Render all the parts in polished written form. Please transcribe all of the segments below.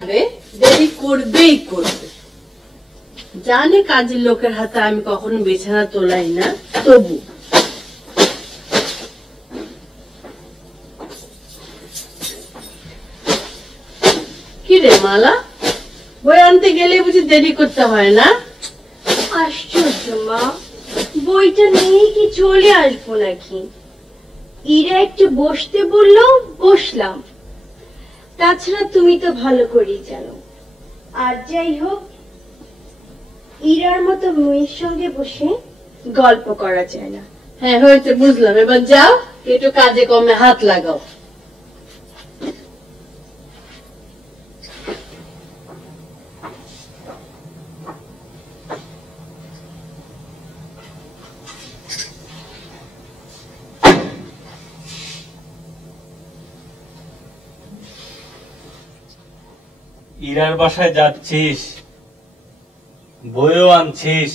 দেরি করবেই করবে। জানে কাজের লোকের হাতে আমি কখনো বিছানা তোলাই না, তবু কি রে মালা, বই আনতে গেলে বুঝি দেরি করতে হয় না? আশ্চর্য মা, বইটা নিয়ে কি চলে আসবো নাকি? ইরা একটু বসতে বললো, বসলাম। তাছাড়া তুমি তো ভালো করেই জানো, আর যাই হোক, ইরার মতো মেয়ের সঙ্গে বসে গল্প করা যায় না। হ্যাঁ হয়েছে, বুঝলাম। এবার যাও, একটু কাজে কমে হাত লাগাও। ইরার বাসায় যাচ্ছিস, বইও আনছিস,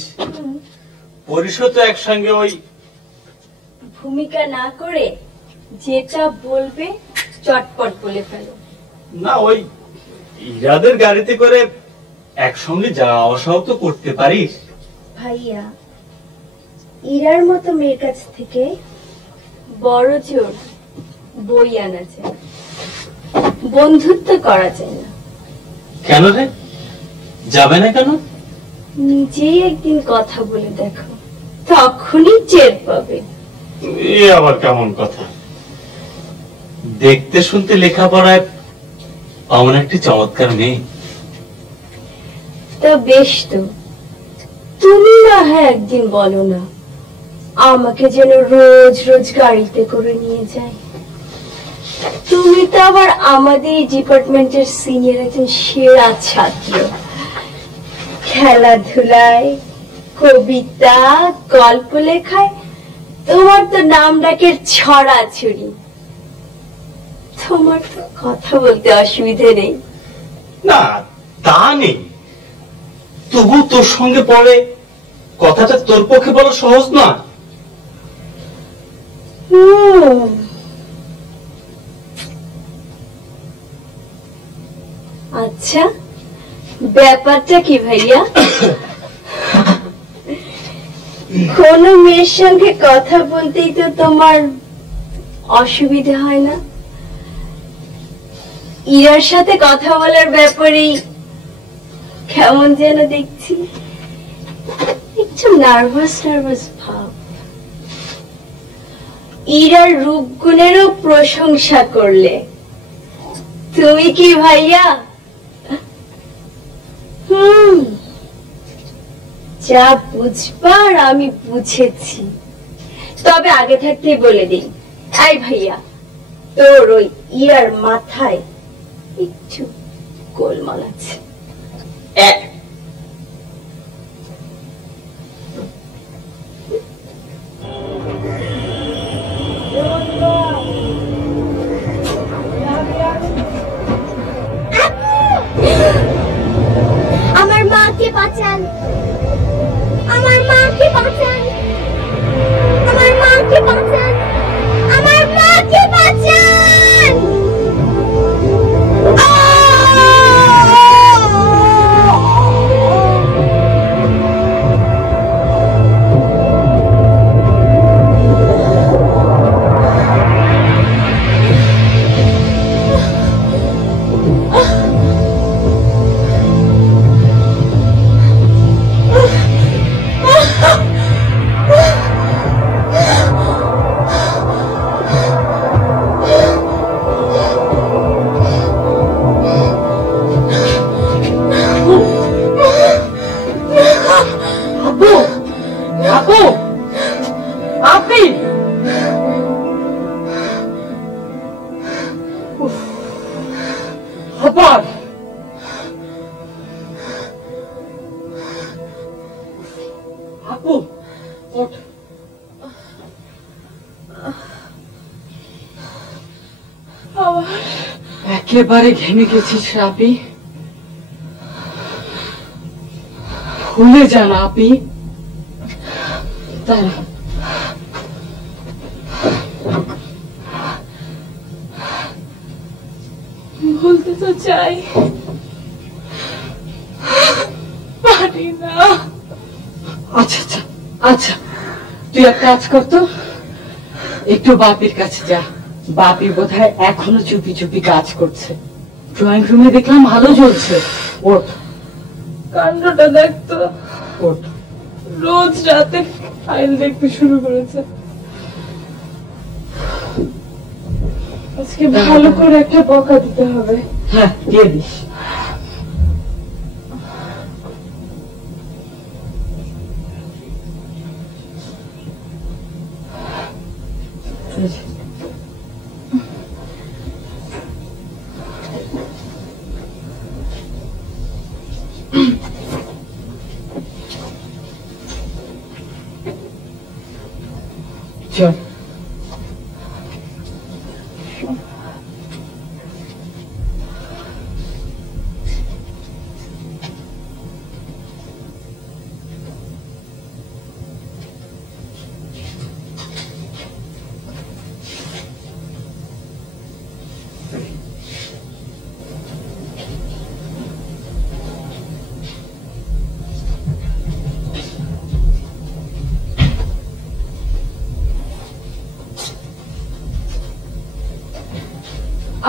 পরিশোধ তো একসঙ্গে। ওই ভূমিকা না করে যেটা বলবে চটপট বলে ফেলো না, ওই ইরাদের গাড়িতে করে একসঙ্গে যাওয়া আসাও তো করতে পারিস। ভাইয়া, ইরার মতো মেয়ের কাছ থেকে বড় জোর বই আনা যায়, বন্ধুত্ব করা যায় না। কেন রে, যাবে না কেন? নিজেই একদিন কথা বলে দেখো, তখনই টের পাবে। এ আবার কেমন কথা? দেখতে শুনতে লেখাপড়ায় এমন একটি চমৎকার মেয়ে। তা বেশ তো, তুমি না হয় একদিন বলো না আমাকে যেন রোজ রোজ গাড়িতে করে নিয়ে যায়। তুমি তো আবার আমাদের ডিপার্টমেন্টের সিনিয়র একজন সেরা ছাত্র। খেলাধুলায়, কবিতা, গল্প লেখায় তোমার তো নাম ডাকের ছড়াছড়ি। তোমার তো কথা বলতে অসুবিধে নেই। না, তা নেই, তবু তোর সঙ্গে পড়ে কথাটা তোর পক্ষে বলা সহজ না। আচ্ছা, ব্যাপারটা কি ভাইয়া? কোন মেয়ের সঙ্গে কথা বলতেই তো তোমার অসুবিধা হয় না? ইরার সাথে কথা বলার ব্যাপারেই কেমন যেন দেখছি একটু নার্ভাস নার্ভাস ভাব। ইরার রূপ গুণেরও প্রশংসা করলে, তুমি কি ভাইয়া? যা বুঝবার আমি বুঝেছি। তবে আগে থাকতেই বলে দিই, এই ভাইয়া, তোর ওই ইরার মাথায় একটু গোলমাল আছে। আমার মাকে বাঁচান, আমার মাকে বাঁচান, আমার মাকে বাঁচান, আমার মাকে বাঁচান। একেবারে ঘেমে গেছিস রাপি, ভুলে যান আপি। তারা বলতে তো চাই, পারি না। আচ্ছা আচ্ছা আচ্ছা, তুই এক কাজ কর তো, একটু বাপির কাছে যা। বাপি বোধহয় এখনো চুপি চুপি কাজ করছে। ড্রয়িং রুমে দেখলাম ভালো জ্বলছে। ওঠ, কাণ্ডটা দেখতো। ওঠ। রোজ রাতে ফাইল দেখতে শুরু করেছে। আজকে ভালো করে একটা বকা দিতে হবে। হ্যাঁ, দিয়ে দিস। চল।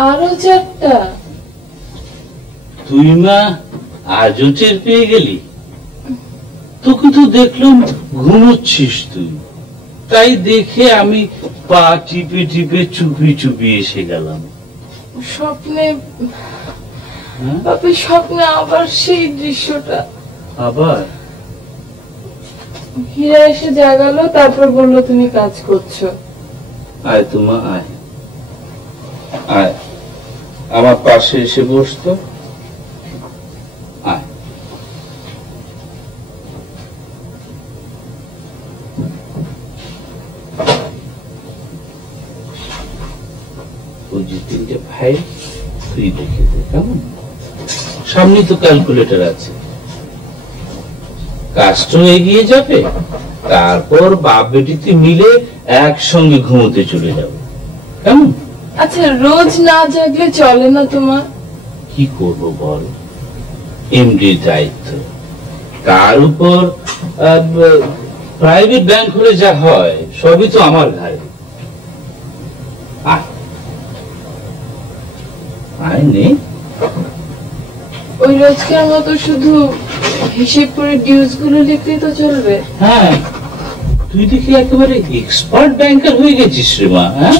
আরো চারটা। তুই মা আজও টের পেয়ে গেলি? তোকে তো দেখলাম ঘুমোচ্ছিস তুই, তাই দেখে আমি পা টিপে টিপে চুপি চুপি এসে গেলাম। স্বপ্নে, স্বপ্নে আবার সেই দৃশ্যটা। আবার হীরা এসে জাগালো, তারপর বললো তুমি কাজ করছো। আয় তোমা, আয় আয়, আমার পাশে এসে বসতো। আয়। ওই যে তিনটে ফাইল তুই দেখে দে, কেমন? সামনে তো ক্যালকুলেটর আছে, কাজটা এগিয়ে যাবে, তারপর বাপ বেটিতে মিলে একসঙ্গে ঘুমোতে চলে যাবে, কেমন? আচ্ছা, রোজ না জাগলে চলে না তোমার? কি করবো বল, এমডির দায়িত্ব, তার উপর প্রাইভেট ব্যাংক হলে যা হয় সবই তো আমার ঘাড়ে। আয় নে। ওই রোজকার মতো শুধু হিসেব করে ডিউজ গুলো লিখলেই তো চলবে? হ্যাঁ, তুই দেখি একেবারে এক্সপার্ট ব্যাংকার হয়ে গেছিস রে মা। হ্যাঁ,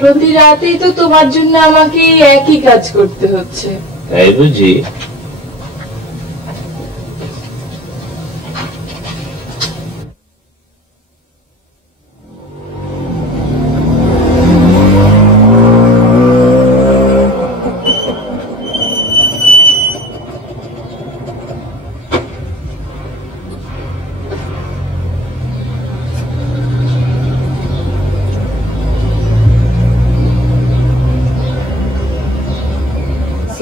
প্রতি রাতেই তো তোমার জন্য আমাকে একই কাজ করতে হচ্ছে। তাই বুঝি?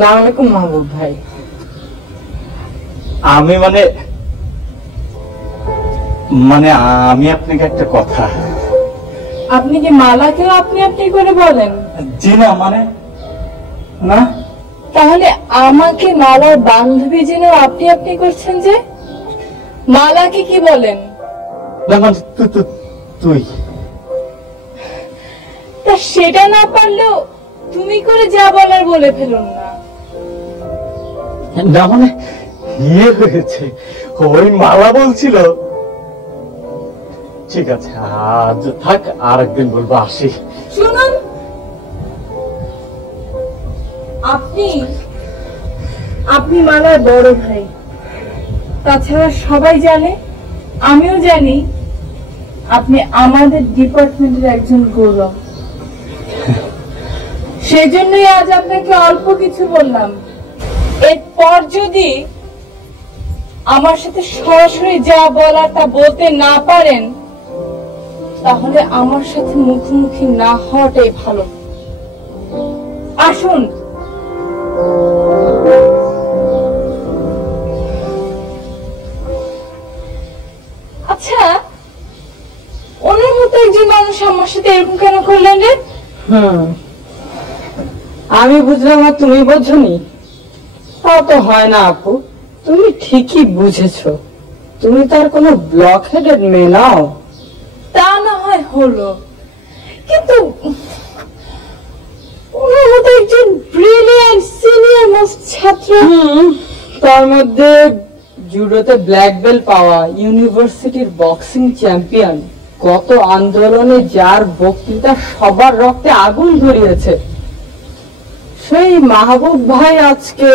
আসসালামু আলাইকুম মাহবুব ভাই। আমি আমি আপনাকে একটা কথা। আপনি কি মালাকেও আপনি আপনি করে বলেন? জি না, না। তাহলে আমাকে মালার বান্ধবী জেনে আপনি আপনি করছেন যে? মালাকে কি বলেন? তুই তা সেটা না পারলেও তুমি করে যা বলার বলে ফেলুন না। না ইয়ে হয়েছে, ওই মালা বলছিল। ঠিক আছে, আজ থাক, আর একদিন বলবো, আসি। শুনুন, আপনি মালার বড় ভাই, তাছাড়া সবাই জানে, আমিও জানি, আপনি আমাদের ডিপার্টমেন্টের একজন গৌরব। সেজন্যই আজ আপনাকে অল্প কিছু বললাম। এরপর যদি আমার সাথে সরাসরি যা বলার তা বলতে না পারেন, তাহলে আমার সাথে মুখোমুখি না হওয়াটাই ভালো। আসুন। আচ্ছা, ওনার মতো একজন মানুষ আমার সাথে এরকম কেন করলেন রে? আমি বুঝলাম আর তুমি বোঝনি। তা তো হয় না আপু, তুমি ঠিকই বুঝেছো, তুমি তার কোনো ব্লক হেডেড মেয়ে নাও। তা না হয় হলো, কিন্তু ওনার মতো একজন ব্রিলিয়ান্ট সিনিয়র মোস্ট ছাত্র, তার মধ্যে জুডোতে ব্ল্যাক বেল্ট পাওয়া, ইউনিভার্সিটির বক্সিং চ্যাম্পিয়ন, কত আন্দোলনে যার বক্তৃতা সবার রক্তে আগুন ধরিয়েছে, সেই মাহবুব ভাই আজকে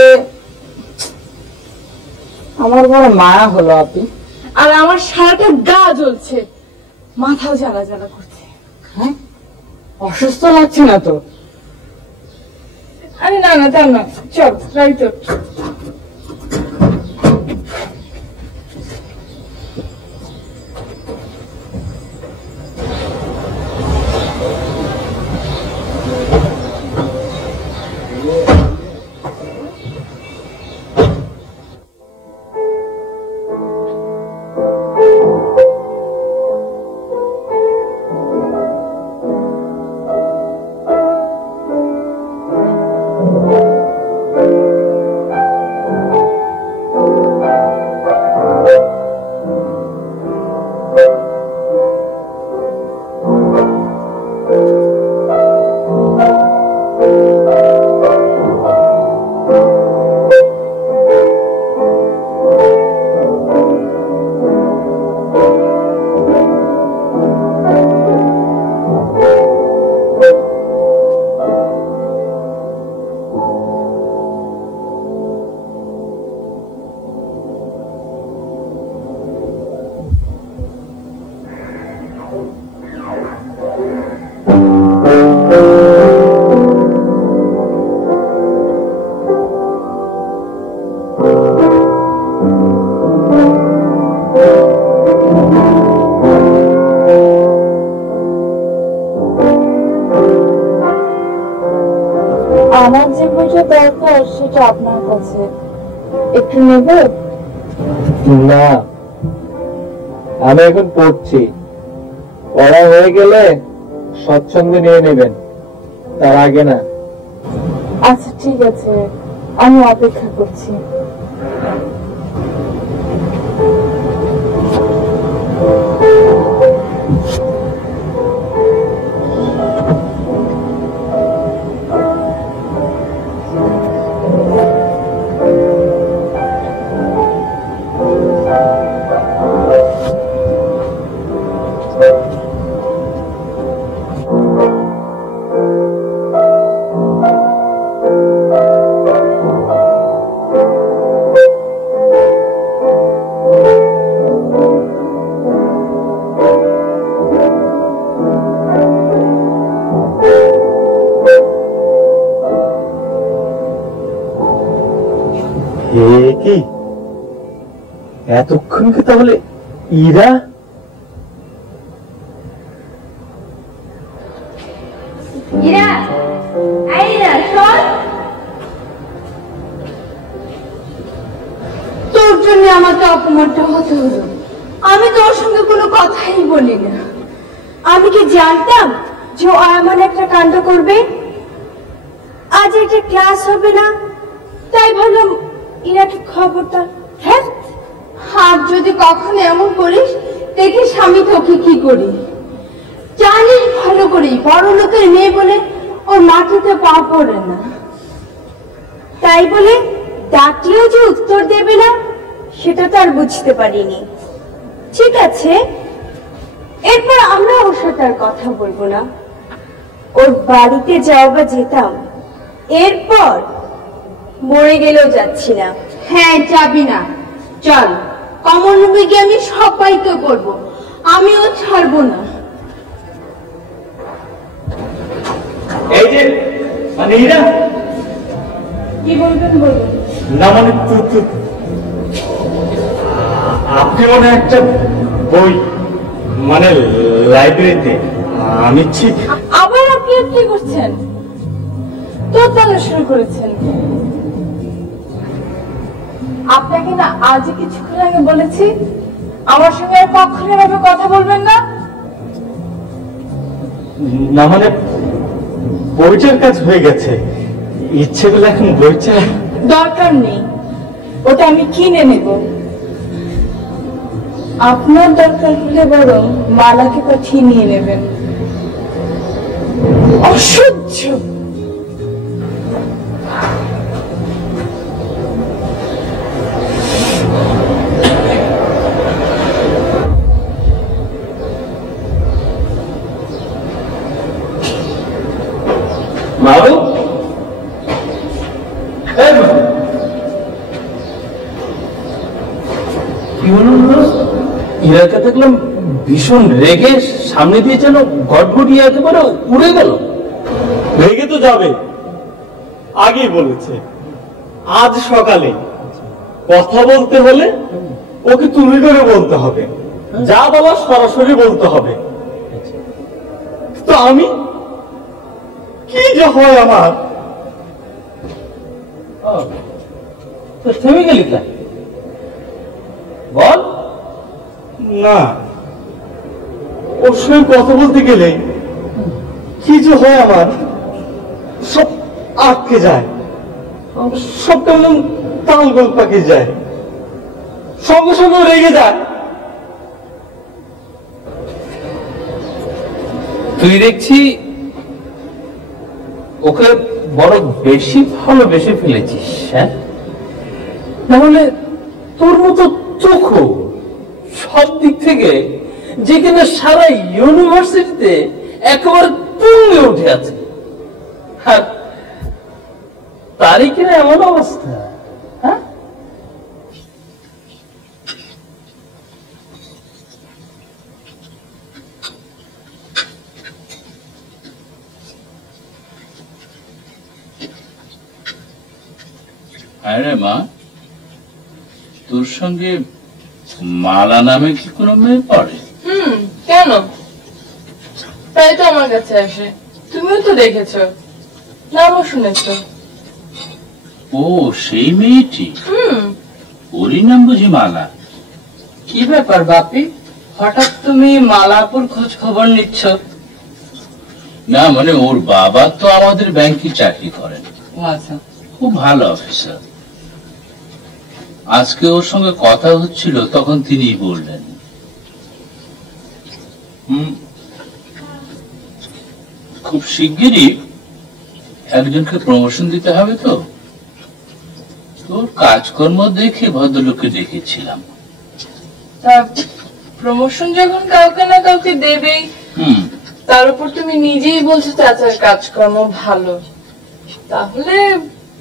আমার বড় মায়া হলো আপনি। আর আমার সারাটা গা জ্বলছে, মাথাও জ্বালা জ্বালা করছে। হ্যাঁ, অসুস্থ লাগছে না তো? আরে না না, তা না, চল গাড়ি চল। আমার যে বইটা দরকার সেটা আপনার কাছে, একটু নেবে? না, আমি এখন পড়ছি, পড়া হয়ে গেলে স্বচ্ছন্দে নিয়ে নেবেন, তার আগে না। আচ্ছা ঠিক আছে, আমি অপেক্ষা করছি। কি এতক্ষণ কি তাহলে ইরা? ইরা, এই ইরা, শোন, তোর জন্য আমাকে অপমানটা হতে হলো। আমি তোর সঙ্গে কোনো কথাই বলি না। আমি কি জানতাম যে ও এমন একটা কাণ্ড করবে? আজ একটা ক্লাস হবে না, তাই ভাবলাম ইরাকে খবরটা। হ্যাঁ, আর যদি কখনো এমন করিস দেখিস আমি তোকে কি করি। জানিস ভালো করে বড় লোকের মেয়ে বলে ওর মাটিতে পা পড়ে না, তাই বলে ডাকলেও যে উত্তর দেবে না সেটা তো আর বুঝতে পারিনি। ঠিক আছে, এরপর আমরা ওর সাথে আর কথা বলবো না। ওর বাড়িতে যাও বা যেতাম, এরপর মরে গেলেও যাচ্ছি না। হ্যাঁ, যাবি না, চল কমন রুমে গিয়ে আমি সবাইকে করবো, আমিও ছাড়বো না। এই যে মানে ইরা, কি বলবেন বলুন। না মানে আপনি মনে একটা বই মানে লাইব্রেরিতে, আমি ঠিক। আবার আপনি কি করছেন? তোতানো শুরু করেছেন। আপনাকে না আজই কিছুক্ষণ আগে বলেছি আমার সঙ্গে আর কখনো এভাবে কথা বলবেন না। না মানে বইটার কাজ হয়ে গেছে, ইচ্ছে করলে এখন বইটা। দরকার নেই, ওটা আমি কিনে নেব। আপনার দরকার হলে বরং মালাকে পাঠিয়ে নিয়ে নেবেন। অসহ্য। মারু, কি হলো? ইরাকে দেখলাম ভীষণ রেগে সামনে দিয়ে যেন গটগটিয়ে একেবারে উড়ে গেল। রেগে তো যাবে, আগেই বলেছে আজ সকালে কথা বলতে হলে ওকে তুমি করে বলতে হবে, যা বলার সরাসরি বলতে হবে। তো আমি কি যে হয় আমার। তো থেমে গেলি কেন? বল। না, ওর সঙ্গে কথা বলতে গেলে কি যে হয় আমার, সব আটকে যায়, সব কেমন তালগোল পাকে যায়, সঙ্গে সঙ্গে রেগে যায়। তুই দেখছি ওকে বড় বেশি ভালোবেসে ফেলেছিস। হ্যাঁ, তাহলে তোর মতো চোখো সব দিক থেকে যে কিনা সারা ইউনিভার্সিটিতে একেবারে তুঙ্গে উঠে আছে, আর তারই কিনা এমন অবস্থা। হ্যাঁ, আরে মা, তোর সঙ্গে মালা নামে কি কোনো মেয়ে পড়ে? কেন? তাই তো আমার কাছে আসে। তুমিও তো দেখেছো, নামও শুনেছো। ও, সেই মেয়েটি? ওরই নাম বুঝি মালা? কি ব্যাপার বাপি, হঠাৎ তুমি মালাপুর খোঁজ খবর নিচ্ছ? না মানে ওর বাবা তো আমাদের ব্যাংকে চাকরি করেন, আচ্ছা, খুব ভালো অফিসার। আজকে ওর সঙ্গে কথা হচ্ছিল, তখন তিনি বললেন খুব শিগগিরই একজনকে প্রমোশন দিতে হবে। তো ওর কাজকর্ম দেখে ভদ্রলোককে দেখেছিলাম। তা প্রমোশন যখন কাউকে না কাউকে দেবেই, তার উপর তুমি নিজেই বলছো চাচার কাজকর্ম ভালো, তাহলে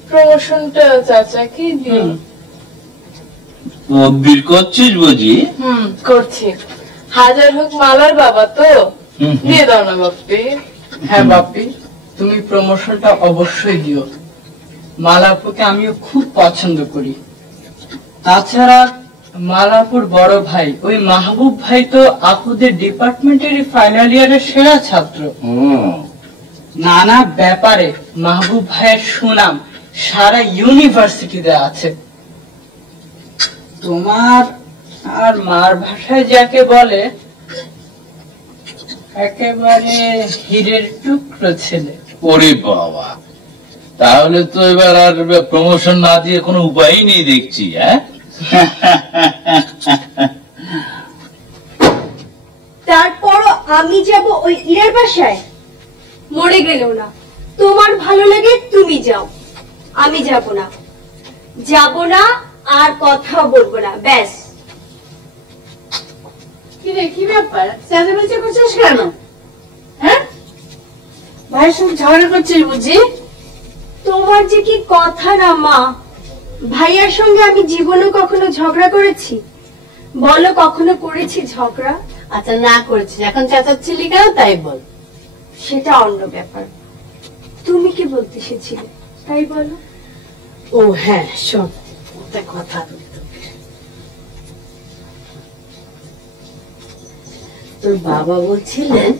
প্রমোশনটা চাচাকে দিও। তদবির করছিস বুঝি? করছি। হাজার হোক মালার বাবা তো, দিয়ে দাও না বাপ্পি। হ্যাঁ বাপি, তুমি প্রমোশনটা অবশ্যই দিও। মালাপুকে আমিও খুব পছন্দ করি। তাছাড়া মালাপুর বড় ভাই ওই মাহবুব ভাই তো আপুদের ডিপার্টমেন্টের ফাইনাল ইয়ারের সেরা ছাত্র। নানা ব্যাপারে মাহবুব ভাইয়ের সুনাম সারা ইউনিভার্সিটিতে আছে। তোমার আর মার ভাষায় যাকে বলে একেবারে হীরের টুকরো ছেলে। ওরে বাবা, তাহলে তো এবার আর প্রমোশন না দিয়ে কোনো উপায়ই নেই দেখছি। হ্যাঁ, তারপরও আমি যাব ওই ইরার বাসায়? মরে গেলেও না। তোমার ভালো লাগে তুমি যাও, আমি যাব না। যাব না আর কথা বলবো না, ব্যাস। কি রে, কি ব্যাপার? চেঁচামেচি করছিস কেন? হ্যাঁ, ভাইয়ের সঙ্গে ঝগড়া করছিস বুঝি? তোমার যে কি কথা না মা, ভাইয়ার সঙ্গে আমি জীবনে কখনো ঝগড়া করেছি? বলো, কখনো করেছি ঝগড়া? আচ্ছা, না করেছিস, এখন চেঁচাচ্ছিলি কেন তাই বল। সেটা অন্য ব্যাপার। তুমি কি বলতে এসেছিলে তাই বলো। ও হ্যাঁ, শোন একটা কথা। তোর বাবা বলছিলেন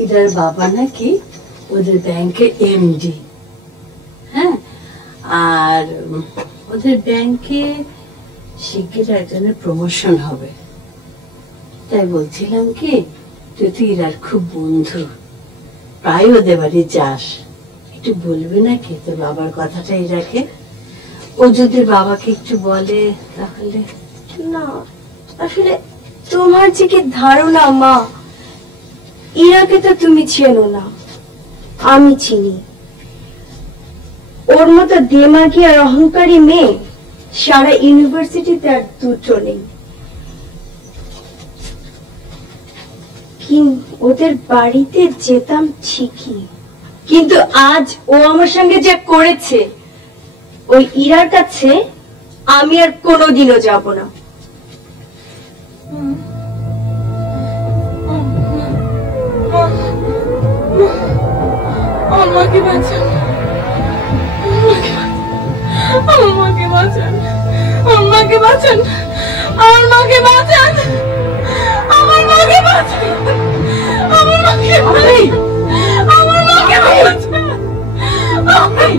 ইদার বাবা নাকি ওদের ব্যাংকে এমডি। হ্যাঁ, আর ওদের ব্যাংকে শিগগির একজনের প্রমোশন হবে। তাই বলছিলাম কি, তুই তো ইরার খুব বন্ধু, প্রায় ওদের বাড়ি যাস, একটু বলবি নাকি তোর বাবার কথাটা ইরাকে? ও যদি বাবাকে একটু বলে তাহলে। না আসলে তোমার যে কি ধারণা মা, ইরাকে তো তুমি চেনো না, আমি চিনি। ওর মতো দেমাগী আর অহংকারী মেয়ে সারা ইউনিভার্সিটিতে আর দুটো নেই। ওদের বাড়িতে যেতাম ঠিকই, কিন্তু আজ ও আমার সঙ্গে যা করেছে, ওই ইরার কাছে আমি আর কোনোদিনও যাব না। আমাকে বাঁচান, আমাকে বাঁচান, আমাকে বাঁচান, আমার মাকে বাঁচান, আমার মাকে বাঁচান, আমার মাকে বাঁচান, আমার মাকে বাঁচান। আপনি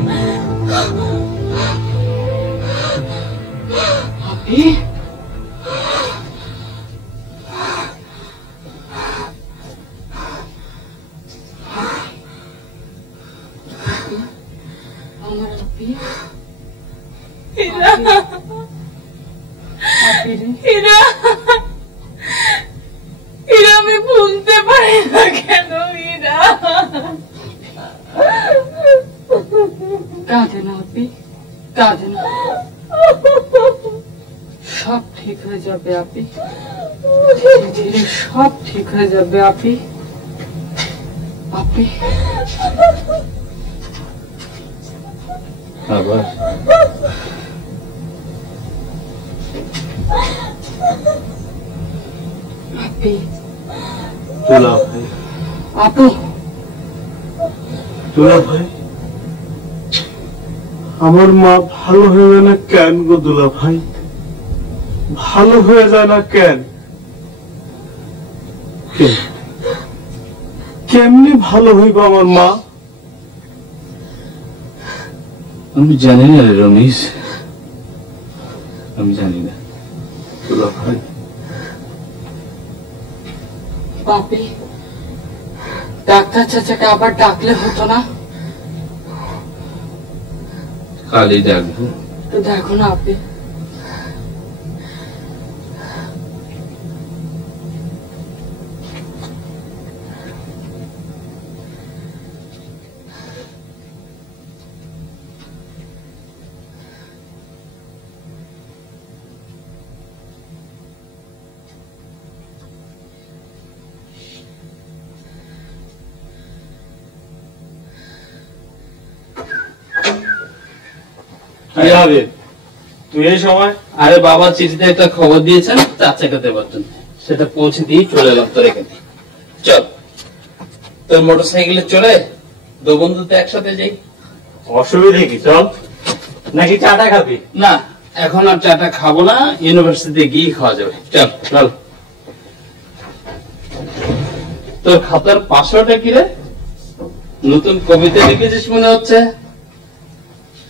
আমার আপনি হীরা, হীরা, হীরা, আমি ভুলতে পারি না কেন হীরা? কাঁদে না আপনি, কাঁদে না, সব ঠিক হয়ে যাবে আপনি, ধীরে ধীরে সব ঠিক হয়ে যাবে আপনি। আপনি আবার আপনি দুলা ভাই, আপু, দুলা ভাই, আমার মা ভালো হয়ে যায় না কেন গো দুলা ভাই? ভালো হয়ে যায় না কেন? কেমনি ভালো হইব আমার মা? আমি জানি না রে রমেশ, আমি জানি না। দুলা ভাই, বাপি, ডাক্তার চাচাকে আবার ডাকলে হতো না? কালই ডাকবো। তো দেখো না আপনি, কি হবে তুই এই সময়? আরে বাবা চিঠিতে একটা খবর দিয়েছেন চাচাকে দেবার জন্য, সেটা পৌঁছে দিয়ে চলে এলাম তোর এখানে। চল তোর মোটরসাইকেলে চলে দু বন্ধুতে একসাথে যাই। অসুবিধে কি? চল। নাকি চাটা খাবি? না এখন আর চাটা খাবো না, ইউনিভার্সিটিতে গিয়ে খাওয়া যাবে। চল চল। তোর খাতার পাশওয়ার্ডটা কি রে? নতুন কবিতা লিখেছিস মনে হচ্ছে।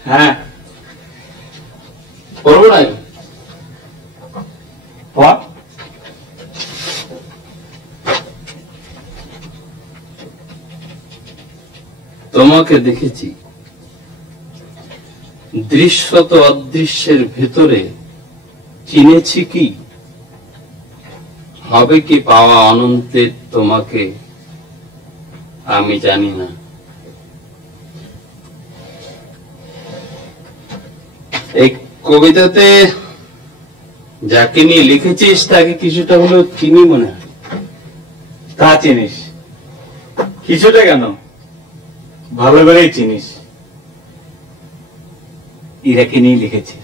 হ্যাঁ, পড়বো না? পর। তোমাকে দেখেছি দৃশ্যত অদৃশ্যের ভেতরে, চিনেছি কি হবে কি পাওয়া অনন্তের তোমাকে আমি জানি না। এই কবিতাতে যাকে নিয়ে লিখেছিস তাকে কিছুটা হলেও চিনি মনে হয়। তা চিনিস? কিছুটা কেন, ভালো করেই চিনিস। ইরাকে নিয়ে লিখেছি।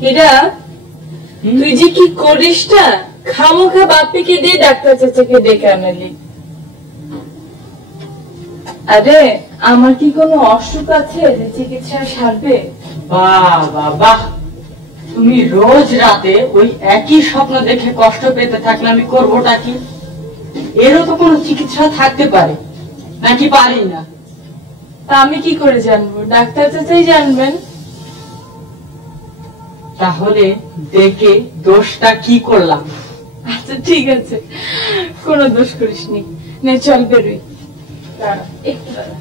হীরা, তুই যে কি করিস না, খামোখা বাপিকে দিয়ে ডাক্তার চাচাকে ডেকে আনালি। আরে আমার কি কোনো অসুখ আছে যে চিকিৎসা সারবে? বাহ বাহ বাহ, তুমি রোজ রাতে ওই একই স্বপ্ন দেখে কষ্ট পেতে থাকলে আমি করবোটা কি? এরও তো কোনো চিকিৎসা থাকতে পারে, নাকি পারি না? তা আমি কি করে জানবো? ডাক্তার চাচাই জানবেন। তাহলে দেখে দোষটা কি করলাম। আচ্ছা ঠিক আছে, কোনো দোষ করিসনি। নে চল বেরোই। দাঁড়া একটু দাঁড়া।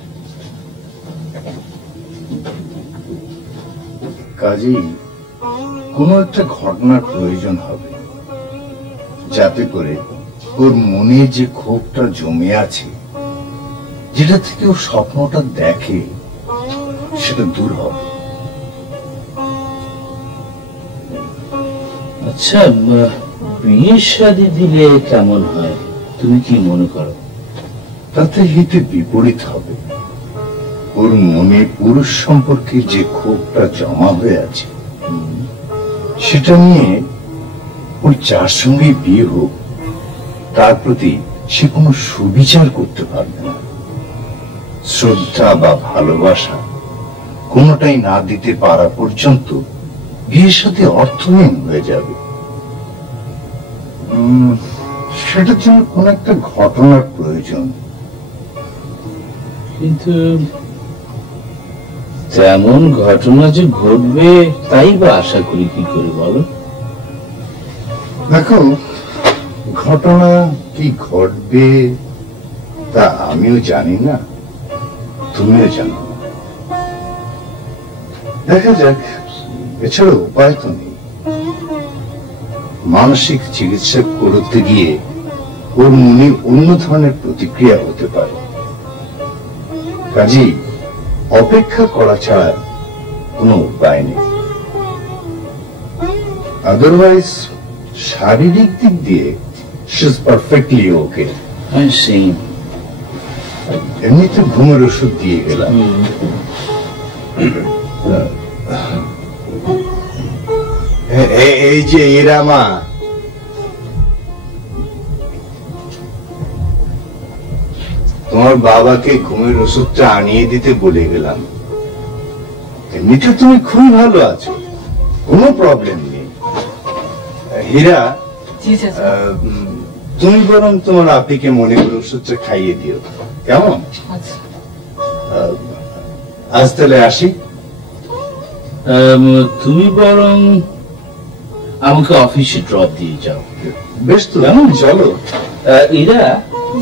কাজেই কোনো একটা ঘটনার প্রয়োজন হবে, যাতে করে ওর মনে যে ক্ষোভটা জমে আছে, যেটা থেকে ও স্বপ্নটা দেখে, সেটা দূর হবে। আচ্ছা, বিয়ে শাদী দিলে কেমন হয় তুমি কি মনে করো? তাতে হিতে বিপরীত হবে। ওর মনে পুরুষ সম্পর্কে যে ক্ষোভটা জমা হয়ে আছে, সেটা নিয়ে ওর যার সঙ্গে বিয়ে হোক, তার প্রতি সে কোনো সুবিচার করতে পারবে না। শ্রদ্ধা বা ভালোবাসা কোনোটাই না দিতে পারা পর্যন্ত বিয়ের সাথে অর্থহীন হয়ে যাবে। সেটার জন্য কোন একটা ঘটনার প্রয়োজন। কিন্তু তেমন ঘটনা যে ঘটবে তাই বা আশা করি কি করে বলো? দেখো, ঘটনা কি ঘটবে তা আমিও জানি না, তুমিও জানো না। দেখা যাক, এছাড়া উপায় তো নেই। মানসিক চিকিৎসা করতে গিয়ে ওর মনে অন্য ধরনের প্রতিক্রিয়া হতে পারে। কাজেই অপেক্ষা করা ছাড়া কোনো উপায় নেই। আদারওয়াইজ শারীরিক দিক দিয়ে শি ইজ পারফেক্টলি ওকে। এমনিতে ঘুমের ওষুধ দিয়ে গেলাম। এই যে ইরামা, তোমার বাবাকে ঘুমের ওষুধটা আনিয়ে দিতে বলে গেলাম। এমনিতে তুমি খুবই ভালো আছো, কোনো প্রবলেম নেই। হীরা, তুমি বরং তোমার আপিকে মনে করে ওষুধটা খাইয়ে দিও, কেমন? আজ তাহলে আসি। তুমি বরং আমাকে অফিসে ড্রপ দিয়ে যাও। বেশ তো, কেমন? চলো। এরা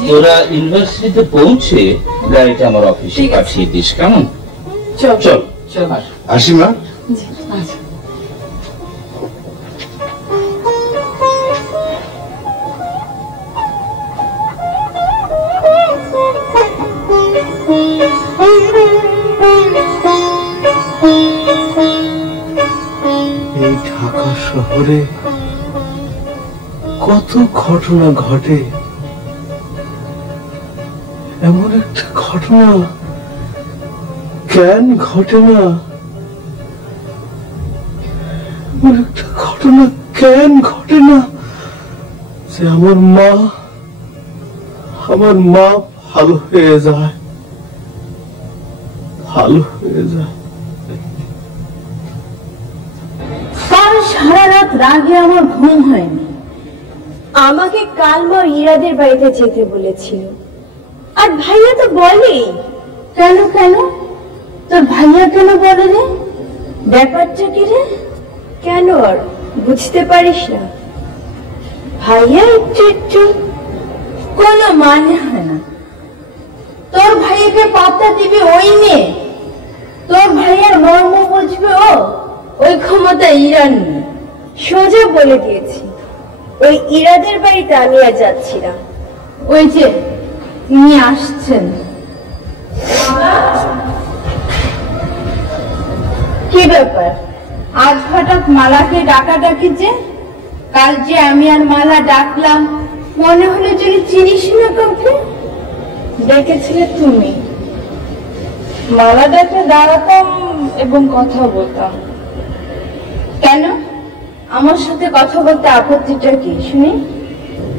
তোরা ইউনিভার্সিটিতে পৌঁছে গাড়িটা আমার অফিসে পাঠিয়ে দিস, কেমন? চল চল চল। আসি মা। এই ঢাকা শহরে কত ঘটনা ঘটে, এমন একটা ঘটনা কেন ঘটে না? এমন একটা ঘটনা কেন ঘটে না যে আমার মা ভালো হয়ে যায়, ভালো হয়ে যায়। সারা রাত রাগে আমার ঘুম হয়নি। আমাকে কাল মা ইরাদের বাড়িতে যেতে বলেছিল, আর ভাইয়া তো বলেই। কেন কেন তোর ভাইয়া কেন বলে রে? ব্যাপারটা কি রে? কেন আর বুঝতে পারিস না? ভাইয়া একটু একটু কোনো মানে হয় না। তোর ভাইয়াকে পাত্তা দিবি ওই মেয়ে, তোর ভাইয়ার মর্ম বুঝবে ও, ওই ক্ষমতা ইরার নেই। সোজা বলে দিয়েছি, ওই ইরাদের বাড়িতে আমি আর যাচ্ছি না। ওই যে তিনি আসছেন। কি ব্যাপার আজ হঠাৎ মালাকে ডাকাডাকি যে? কাল যে আমি আর মালা ডাকলাম, মনে হলো যে চিনিস না কাউকে। ডেকেছিলে তুমি। মালা ডাকে দাঁড়াতাম এবং কথা বলতাম। কেন আমার সাথে কথা বলতে আপত্তিটা কি শুনি?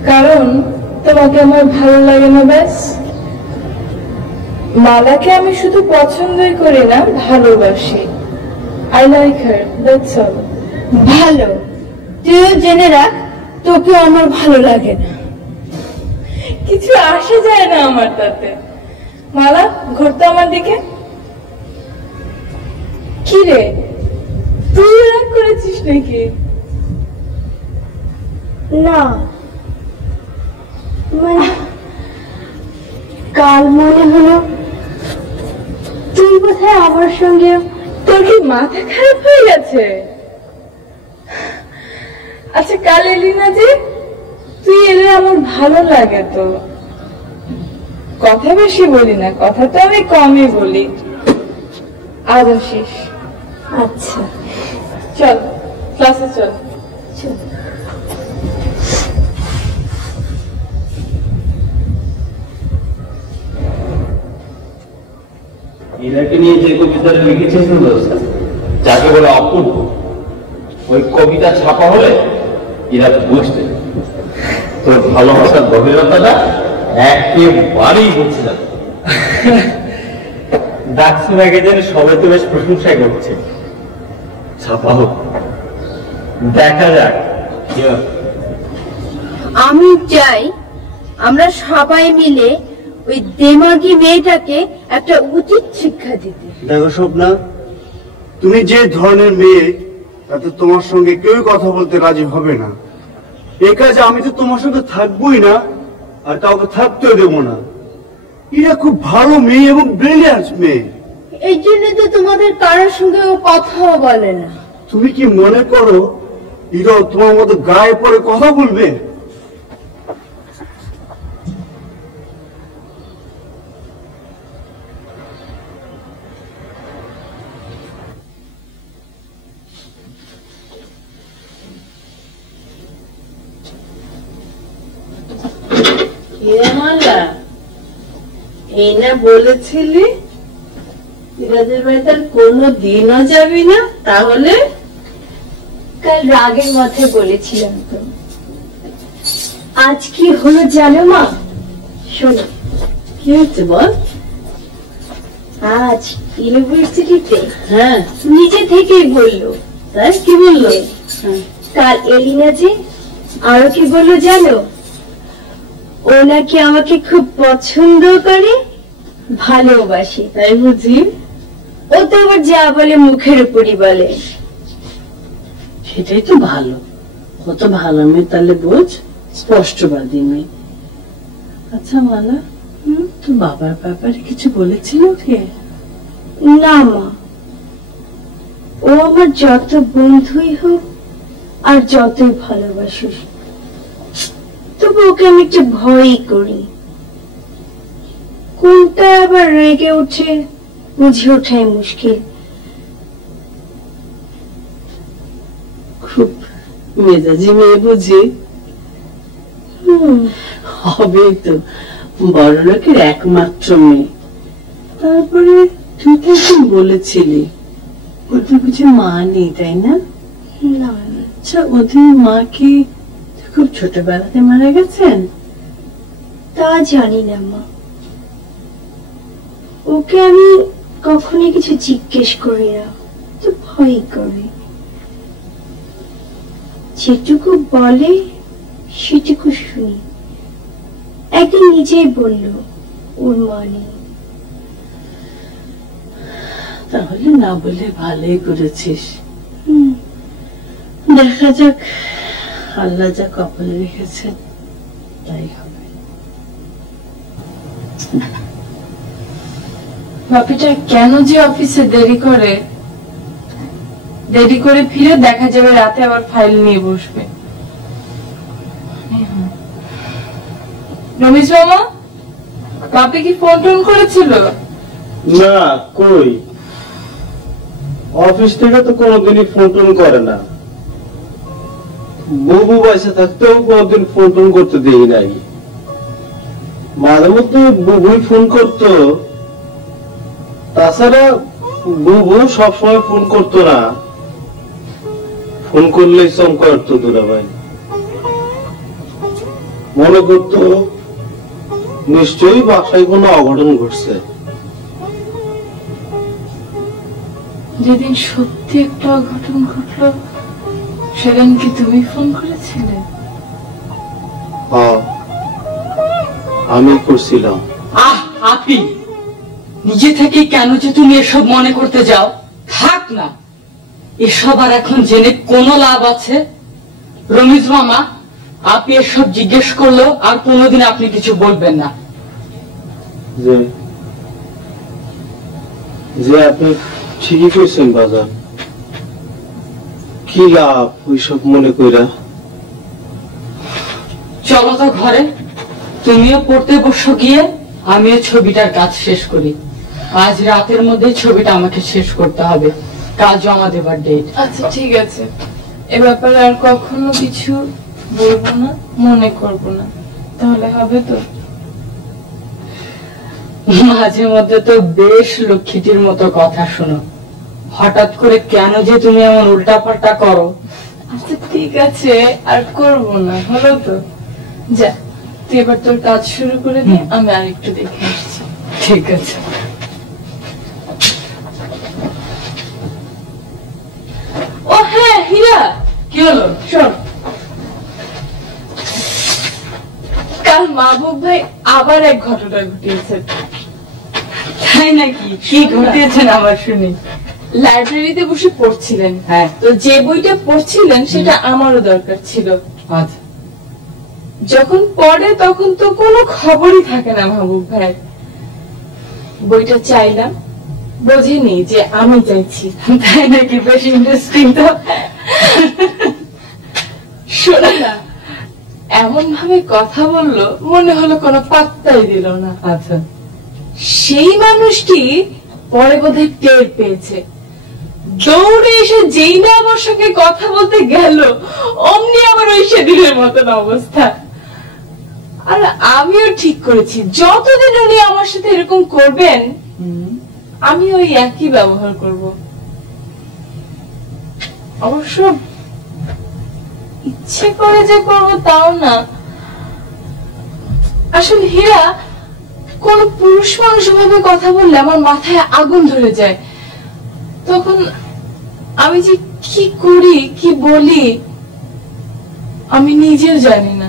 কারণ তোমাকে আমার ভালো লাগে না, ব্যাস। মালাকে আমি শুধু পছন্দই করি না, ভালোবাসি। I like her, that's all. ভালো, তুইও জেনে রাখ, তোকে আমার ভালো লাগে না। কিছু আসে যায় না আমার তাতে। মালা, ঘুরতো আমার দিকে। কি রে, তুই রাগ করেছিস নাকি? না মানে কাল মনে হলো তুই বোধহয় আমার সঙ্গে। তোর কি মাথা খারাপ হয়ে গেছে? আচ্ছা কাল এলি না যে? তুই এলে আমার ভালো লাগে। তো কথা বেশি বলি না, কথা তো আমি কমই বলি। আজ আসিস? আচ্ছা চল ক্লাসে চল। ইরাকে নিয়ে যে কবিতাটা লিখেছিস যাকে বলে অপূর্ব, ওই কবিতা ছাপা হলে ইরা বুঝতে তোর ভালোবাসার গভীরতাটা একেবারেই বুঝতে যাবে। ডাকসু ম্যাগাজিনে সবাই তো বেশ প্রশংসাই করছে। ছাপা হোক, দেখা যাক। আমি চাই আমরা সবাই মিলে ওই দেমাগি মেয়েটাকে একটা উচিত শিক্ষা দিতে। দেখো স্বপ্না, তুমি যে ধরনের মেয়ে তাতে তোমার সঙ্গে কেউ কথা বলতে রাজি হবে না। এ কাজে আমি তো তোমার সঙ্গে থাকবোই না, আর কাউকে থাকতেও দেবো না। এরা খুব ভালো মেয়ে এবং ব্রিলিয়ান্ট মেয়ে। এই জন্য তো তোমাদের কারোর সঙ্গে ও কথাও বলে না। তুমি কি মনে করো এরা তোমার মতো গায়ে পড়ে কথা বলবে? এই না বলেছিলি ইরাজের বাড়িতে আর কোনো দিনও যাবি না? তাহলে কাল রাগের মাথায় বলেছিলাম তো। আজ কি হলো জানো মা? শোনো। কি হচ্ছে বল? আজ ইউনিভার্সিটিতে হ্যাঁ নিজে থেকেই বললো। তাই কি বললো? কাল এলিনা যে আরো কি বললো জানো? ও নাকি আমাকে খুব পছন্দ করে, ভালোবাসে। তাই বুঝি? ও তো আবার যা বলে মুখের উপরই বলে। সেটাই তো ভালো। কত ভালো মেয়ে, তাহলে বোঝ, স্পষ্টবাদী মেয়ে। আচ্ছা মালা, তোর বাবার ব্যাপারে কিছু বলেছিল কে? না মা, ও আমার যত বন্ধুই হোক আর যতই ভালোবাসুস, তবু ওকে আমি একটু ভয়ই করি। কোনটা আবার রেগে উঠে বুঝে ওঠাই মুশকিল। খুব মেজাজি মেয়ে বুঝি? হবে তো, বড় লোকের একমাত্র মেয়ে। তারপরে তুই তো একদিন বলেছিলি ওদের বুঝি মা নেই, তাই না? না, আচ্ছা, ওদের মা কি খুব ছোটবেলাতে মারা গেছেন? তা জানি না মা। ওকে আমি কখনই কিছু জিজ্ঞেস করি না, তো ভয় করে। যেটুকু বলে সেটুকু শুনি। একদিন নিজেই বলল ওর মা নেই। তাহলে না বলে ভালোই করেছিস। দেখা যাক, আল্লাহ যা কপালে রেখেছেন তাই হবে। বাপিটা কেন যে অফিসে দেরি করে ফিরে দেখা যাবে রাতে আবার ফাইল নিয়ে বসবে। রমেশ মামা, বাপি কি ফোন টোন করেছিল? না, কই, অফিস থেকে তো কোনোদিনই ফোন টোন করে না। বুবু বয়সে থাকতেও কোনোদিন ফোন টোন করতে দেই নাই। মাঝে মধ্যে বুবুই ফোন করতো, তাছাড়া বুবু সবসময় ফোন করতো না। ফোন করলেই চমকা উঠতো দুলাভাই। মনে করতো নিশ্চয়ই বাসায় কোনো অঘটন ঘটছে। যেদিন সত্যি একটা অঘটন ঘটলো সেদিন কি তুমি ফোন করেছিলে? হ্যাঁ, আমি করছিলাম। আপনি নিজে থেকে কেন যে তুমি এসব মনে করতে যাও? থাক না, এসব আর এখন জেনে কোনো লাভ আছে? রমেশ মামা, আপনি এসব জিজ্ঞেস করলো আর কোনোদিন আপনি কিছু বলবেন না। যে আপনি ঠিকই কইছেন বাজার, কি লাভ ওইসব মনে কইরা। চলো তো ঘরে, তুমিও পড়তে বসো গিয়ে, আমিও ছবিটার কাজ শেষ করি। আজ রাতের মধ্যে ছবিটা আমাকে শেষ করতে হবে, কাল জমা দেবার ডেট। আচ্ছা ঠিক আছে, এ ব্যাপারে আর কখনো কিছু বলবো না, মনে করবো না, তাহলে হবে তো? মাঝে মধ্যে তো বেশ লক্ষ্মীটির মতো কথা শোনো, হঠাৎ করে কেন যে তুমি এমন উল্টা পাল্টা করো। আচ্ছা ঠিক আছে, আর করবো না, হলো তো? যা, তুই এবার তোর কাজ শুরু করে দে, আমি আর একটু দেখে আসছি। ঠিক আছে। ও হ্যাঁ হীরা, কি হলো? শোন, কাল মাহবুব ভাই আবার এক ঘটনা ঘটিয়েছে। তাই নাকি? কি ঘটিয়েছেন আমার শুনি। লাইব্রেরিতে বসে পড়ছিলেন, হ্যাঁ, তো যে বইটা পড়ছিলেন সেটা আমারও দরকার ছিল। আচ্ছা। যখন পড়ে তখন তো কোনো খবরই থাকে না মাহবুব ভাই। বইটা চাইলাম, বোঝেনি যে আমি চাইছি। তাই নাকি? বেশ ইন্টারেস্টিং তো। শোনো না, এমন ভাবে কথা বললো মনে হলো কোনো পাত্তাই দিল না। আচ্ছা। সেই মানুষটি পরে বোধহয় টের পেয়েছে, দৌড়ে এসে যেই না আমার সঙ্গে কথা বলতে গেল, অমনি আমার ওই সেদিনের মতন অবস্থা। আর আমিও ঠিক করেছি, যতদিন উনি আমার সাথে এরকম করবেন আমি ওই একই ব্যবহার করব। অবশ্য ইচ্ছে করে যে করব তাও না। আসলে হীরা, কোন পুরুষ মানুষ ভাবে কথা বললে আমার মাথায় আগুন ধরে যায়। তখন আমি যে কি করি, কি বলি, আমি নিজেও জানি না।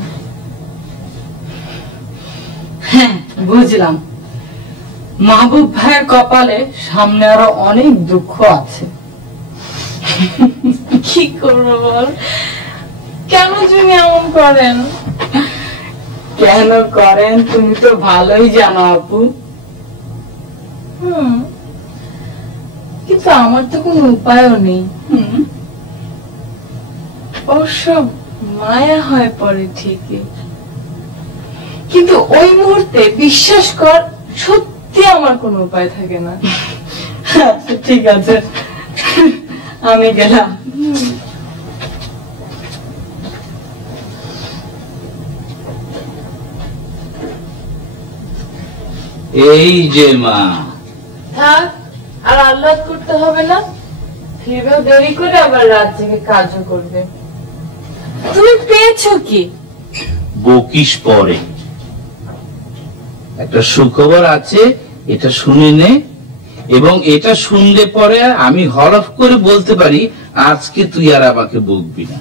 হ্যাঁ, বুঝলাম। মাহবুব ভাইয়ের কপালে সামনে আরো অনেক দুঃখ আছে। কি করবো বল, কেন তুমি এমন করেন? কেন করেন তুমি তো ভালোই জানো আপু। কিন্তু আমার তো কোনো উপায়ও নেই। অবশ্য মায়া হয় পরে ঠিকই, কিন্তু ওই মুহূর্তে বিশ্বাস কর সত্যি আমার কোনো উপায় থাকে না। আচ্ছা ঠিক আছে, আমি গেলাম। এই যে মা, থাক, আর আহ্লাদ করতে হবে না, ফিরবেও দেরি করে, আবার রাত জেগে কাজও করবে। তুমি পেয়েছো কি? বকিস পরে, একটা সুখবর আছে, এটা শুনে নে। এবং এটা শুনলে পরে আমি হরফ করে বলতে পারি আজকে তুই আর আমাকে বকবি না।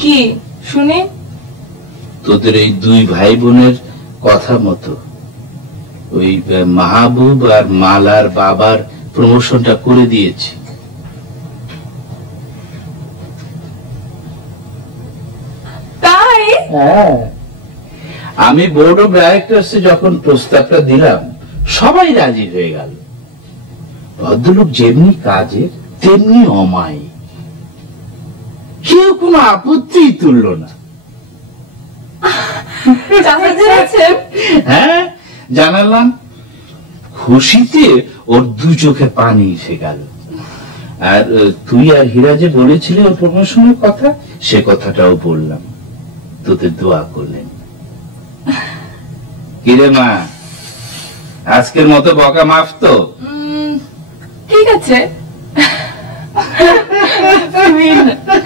কি শুনে? তোদের এই দুই ভাই বোনের কথা মতো ওই মাহবুব আর মালার বাবার প্রমোশনটা করে দিয়েছি। তাই? হ্যাঁ, আমি বোর্ড অফ ডাইরেক্টরসে যখন প্রস্তাবটা দিলাম সবাই রাজি হয়ে গেল। ভদ্রলোক যেমনি কাজের তেমনি অমায়িক, কেউ কোনো আপত্তি তুলল না। হ্যাঁ, জানালাম। খুশিতে ওর দু চোখে পানি এসে গেল। আর তুই আর হীরা যে বলেছিলি ওর প্রমোশনের কথা, সে কথাটাও বললাম, তোদের দোয়া করলেন। কিরে মা, আজকের মতো বকা মাফ তো? ঠিক আছে, তুমি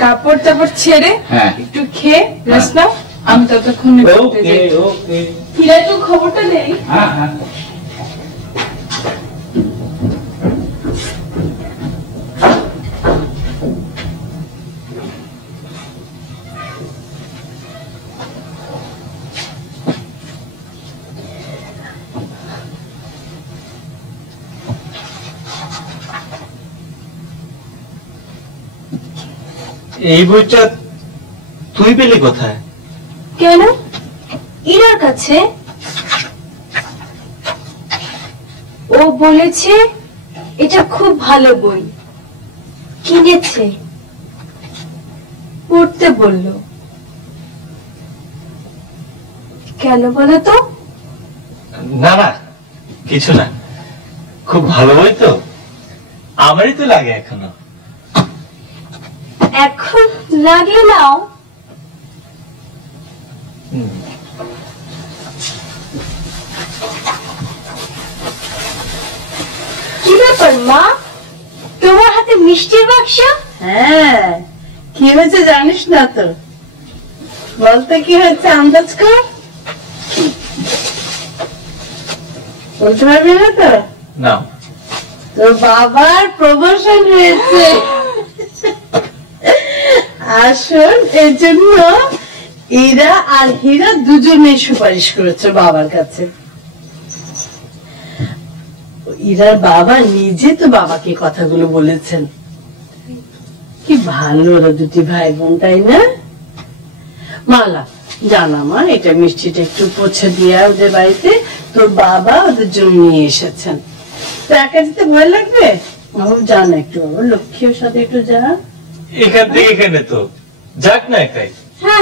কাপড় চাপড় ছেড়ে একটু খেয়ে রেস্ট নাও, আমি ততক্ষণ হীরা একটু খবরটা নেই। এই বইটা তুই পেলি কোথায়? কেন? ইরার কাছে। ও বলেছে এটা খুব ভালো বই, কিনেছে, পড়তে বলল। কেন বলো তো? না না, কিছু না, খুব ভালো বই তো, আমারই তো লাগে এখনো। এখন লাগলে নাও। কি ব্যাপার মা, তোমার হাতে মিষ্টির বাক্স? হ্যাঁ, কি হয়েছে জানিস না তো? বলতে কি হয়েছে আন্দাজ কর। বলতে পারবি না তো? না, তোর বাবার প্রমোশন হয়েছে। আসুন, এর জন্য ইরা আর হীরা দুজনেই সুপারিশ করেছে বাবার কাছে। ইরার বাবা নিজে তো বাবাকে কথাগুলো বলেছেন। কি ভালো ওরা দুটি ভাই বোন, তাই না? মালা, জানা মা, এটা মিষ্টিটা একটু পৌঁছে দিয়ে ওদের বাড়িতে তোর বাবা ওদের জন্য নিয়ে এসেছেন। তো একা যেতে ভয় লাগবে? বাবু যান একটু, বাবা লক্ষ্মীর সাথে একটু যা। এখান থেকে এখানে তো যাক না একাই।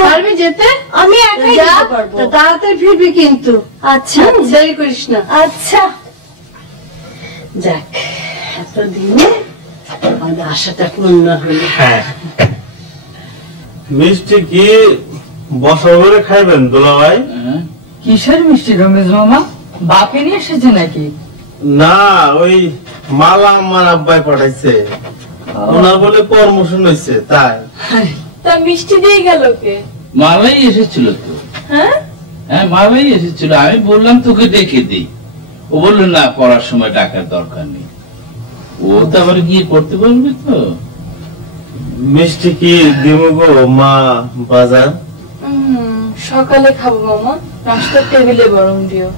পারবি যেতে? আমি একাই যা, যেতে পারবো। তা তাড়াতাড়ি ফিরবি কিন্তু। আচ্ছা দেরি করিস না। আচ্ছা। যাক, এতদিনে আমাদের আশাটা পূর্ণ হলো। হ্যাঁ, মিষ্টি কি বসা করে খাইবেন দুলা ভাই? কিসের মিষ্টি রমেশ মামা? বাপে নিয়ে এসেছে নাকি? না, ওই মালা আমার আব্বাই পাঠাইছে, ওনার বলে প্রমোশন হয়েছে তাই। তা মিষ্টি দিয়ে গেল কে? মালাই এসেছিল তো। হ্যাঁ, হ্যাঁ মালাই এসেছিল, আমি বললাম তোকে ডেকে দিই, ও বললো না, পড়ার সময় ডাকার দরকার নেই। ও তো আবার গিয়ে করতে পারবে তো। মিষ্টি কি দিব গো মা বাজার? সকালে খাবো মামা, নাস্তার টেবিলে বরং দিও।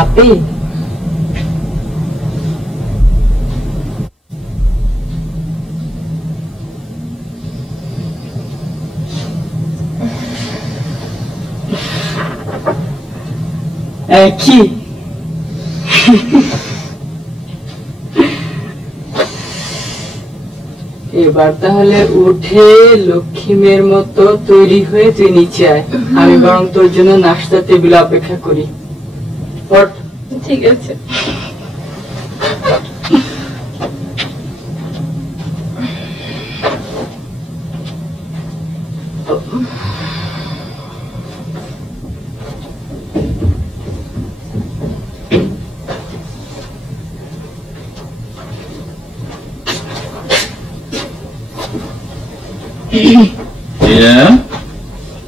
আপি কি এবার তাহলে উঠে লক্ষ্মী মেয়ের মতো তৈরি হয়ে তুই নিচে আয়, আমি বরং তোর জন্য নাস্তা টেবিল অপেক্ষা করি। ঠিক আছে।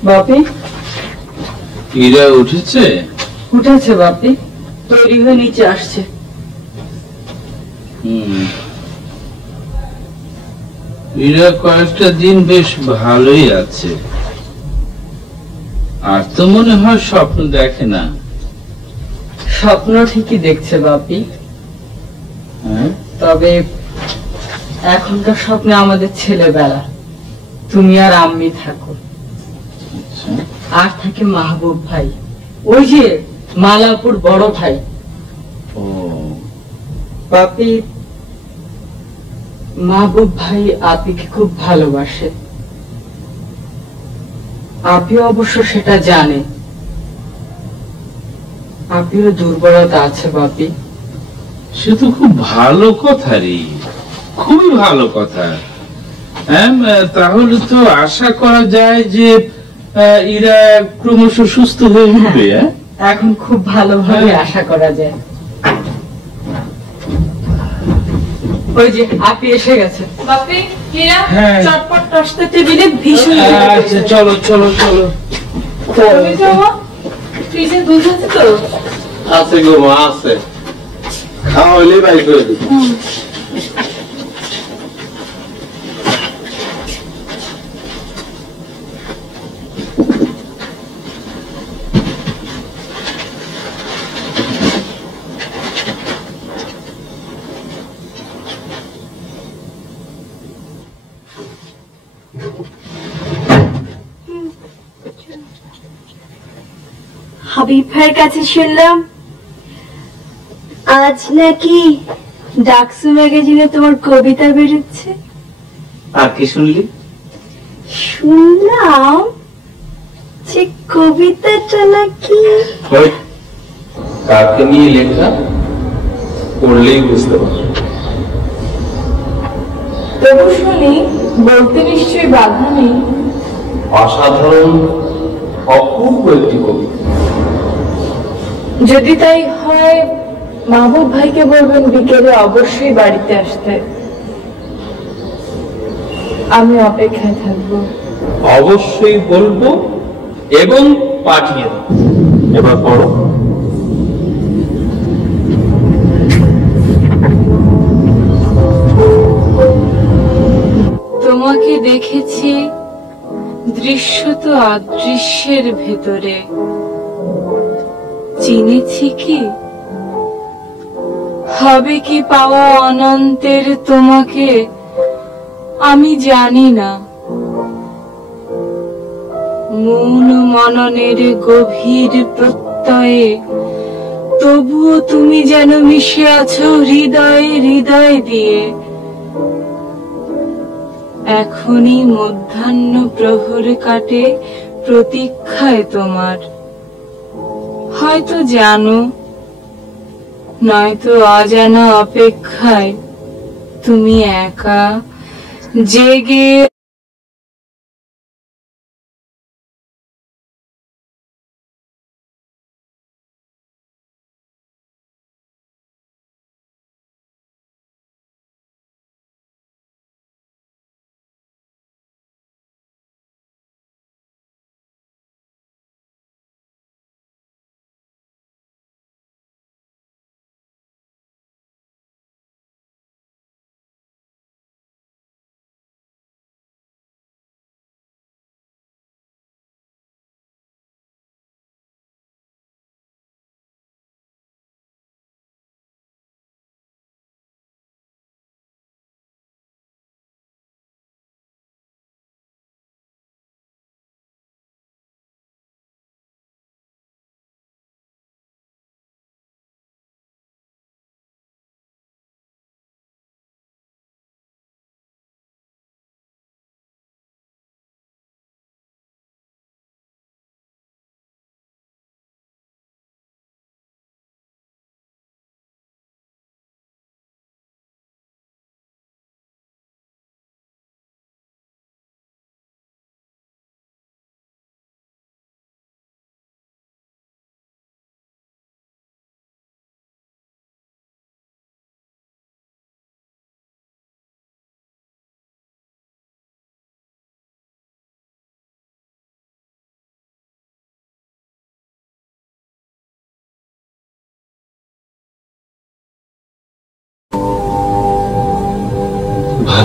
বাপি ইরা উঠেছে? উঠেছে বাপি, তৈরি হয়ে নিচে আসছে। ইরা কয়েকটা দিন বেশ ভালোই আছে, আর তো মনে হয় স্বপ্ন দেখে না। স্বপ্ন ঠিকই দেখছে বাপি, তবে এখনকার স্বপ্নে আমাদের ছেলেবেলা, তুমি আর আম্মি থাকো, আর থাকে মাহবুব ভাই, ওই যে মালাপুর বড় ভাই। বাপি, মাহবুব ভাই আপিকে খুব ভালোবাসে, আপি অবশ্য সেটা জানে। আপিরও দুর্বলতা আছে বাপি। সে তো খুব ভালো কথা রে, খুবই ভালো কথা। তাহলে তো আশা করা যায় যে এরা ক্রমশ সুস্থ হয়ে উঠবে। এখন খুব ভালোভাবে আশা করা যায়। ওই যে আপি এসে গেছে। বাপি, হীরা, হ্যাঁ। চটপট নাস্তা টেবিলে ভীষণ আচ্ছা, চলো চলো চলো। তুমি যাও, ফ্রিজে দুধ আছে তো? আছে গো মা, আছে, খাওয়া হইলে বাই করে দিই। হাবিব ভাইয়ের কাছে শুনলাম আজ নাকি ডাকসু ম্যাগাজিনে তোমার কবিতা বেরোচ্ছে। আর কি শুনলি? শুনলাম যে কবিতাটা নাকি কাকে নিয়ে লেখা, পড়লেই বুঝতে পারবে। তবু শুনি, বলতে নিশ্চয়ই বাধা নেই। অসাধারণ অপূর্ব একটি কবিতা। যদি তাই হয়, মাহবুব ভাইকে বলবেন বিকেলে অবশ্যই বাড়িতে আসতে। আমি অপেক্ষায় থাকবো। অবশ্যই বলবো এবং পাঠিয়ে দেবো। এবার পড়ো। তোমাকে দেখেছি দৃশ্য তো অদৃশ্যের ভেতরে, চিনেছি কি হবে কি পাওয়া অনন্তের তোমাকে আমি জানি না। মন মননের গভীর প্রত্যয়ে তবুও তুমি যেন মিশে আছো হৃদয়ে হৃদয় দিয়ে। এখনই মধ্যাহ্ন প্রহর কাটে প্রতীক্ষায় তোমার, হয়তো জানো নয়তো অজানা অপেক্ষায় তুমি একা জেগে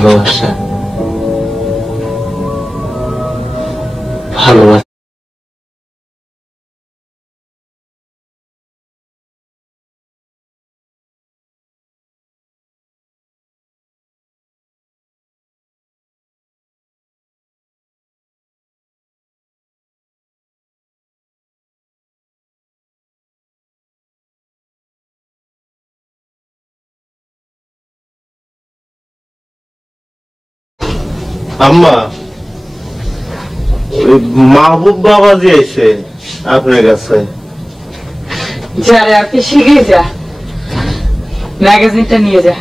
ভালোবাসা ভালোবাসা আম্মা ওই মাহবুব বাবাজি এসে আপনার কাছে যারে আপনি শিখে যা ম্যাগাজিনটা নিয়ে যা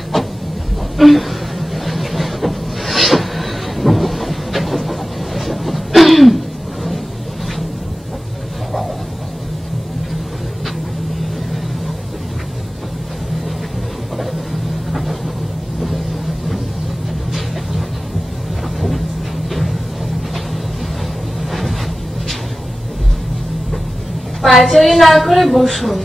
পায়চারি না করে বসুন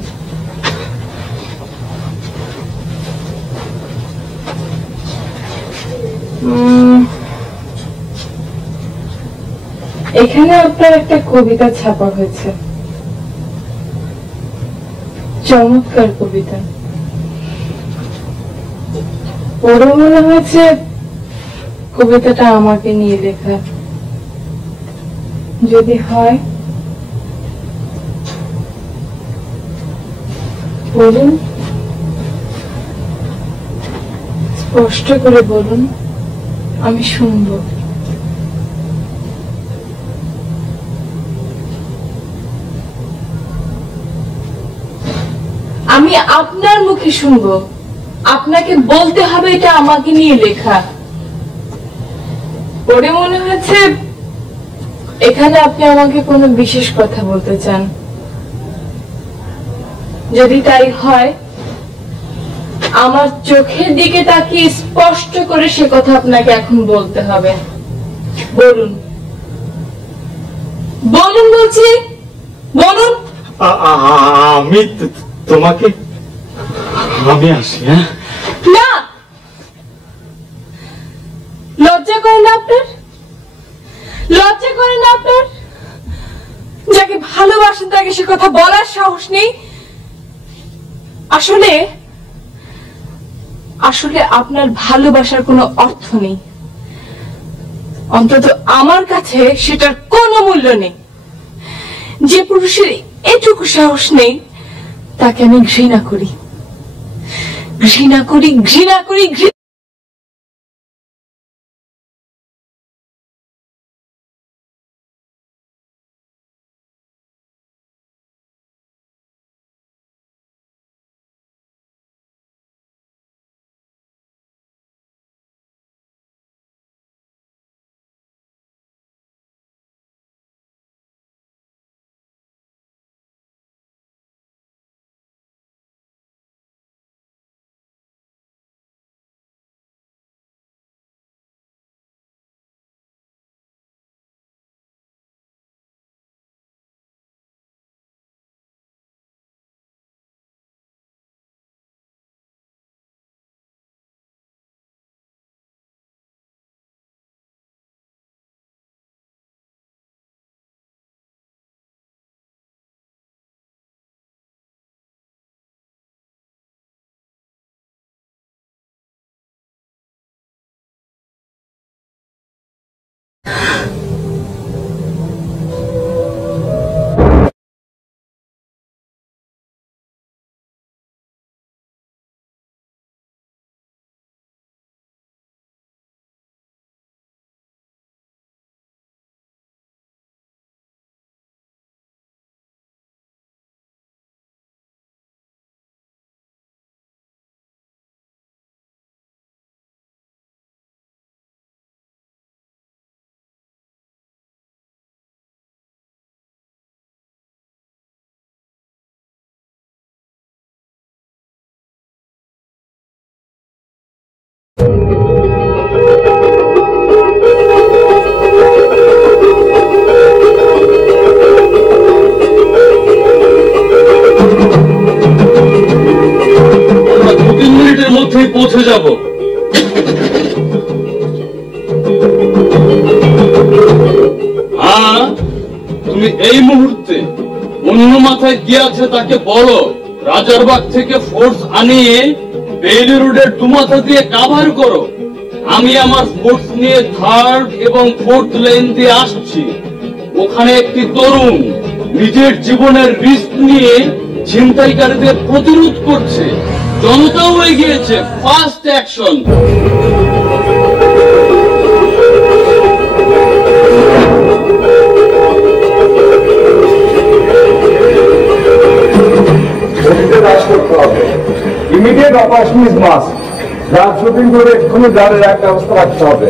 এখানে আপনার একটা কবিতা ছাপা হয়েছে চমৎকার কবিতা পড়ে মনে হয়েছে কবিতাটা আমাকে নিয়ে লেখা যদি হয় বলুন স্পষ্ট করে বলুন আমি শুনবো আমি আপনার মুখে শুনবো আপনাকে বলতে হবে এটা আমাকে নিয়ে লেখা পড়ে মনে হয়েছে এখানে আপনি আমাকে কোনো বিশেষ কথা বলতে চান যদি তাই হয় আমার চোখের দিকে তাকিয়ে স্পষ্ট করে সে কথা আপনাকে এখন বলতে হবে বলুন বলুন বলছি বলুন আমি তোমাকে আমি আসি হ্যাঁ না লজ্জা করে না আপনার লজ্জা করে না আপনার যাকে ভালোবাসেন তাকে সে কথা বলার সাহস নেই আসলে আসলে আপনার ভালোবাসার কোনো অর্থ নেই অন্তত আমার কাছে সেটার কোনো মূল্য নেই যে পুরুষের এটুকু সাহস নেই তাকে আমি ঘৃণা করি ঘৃণা করি ঘৃণা করি পৌঁছে যাব মাথায় কি আছে তাকে বলো। রাজারবাগ থেকে ফোর্স আনিয়ে বেইলি রোডের দুমাথা দিয়ে কাভার করো। আমি আমার ফোর্স নিয়ে 3rd এবং 4th লাইন দিয়ে আসছি। ওখানে একটি তরুণ নিজের জীবনের রিস্ক নিয়ে ছিনতাইকারীদের প্রতিরোধ করছে। জনতাও এগিয়েছে। Fast action. কাজ করতে হবে। Immediate operation is must. যার শুটিং করে এক্ষুনি যারের একটা ব্যবস্থা রাখতে হবে।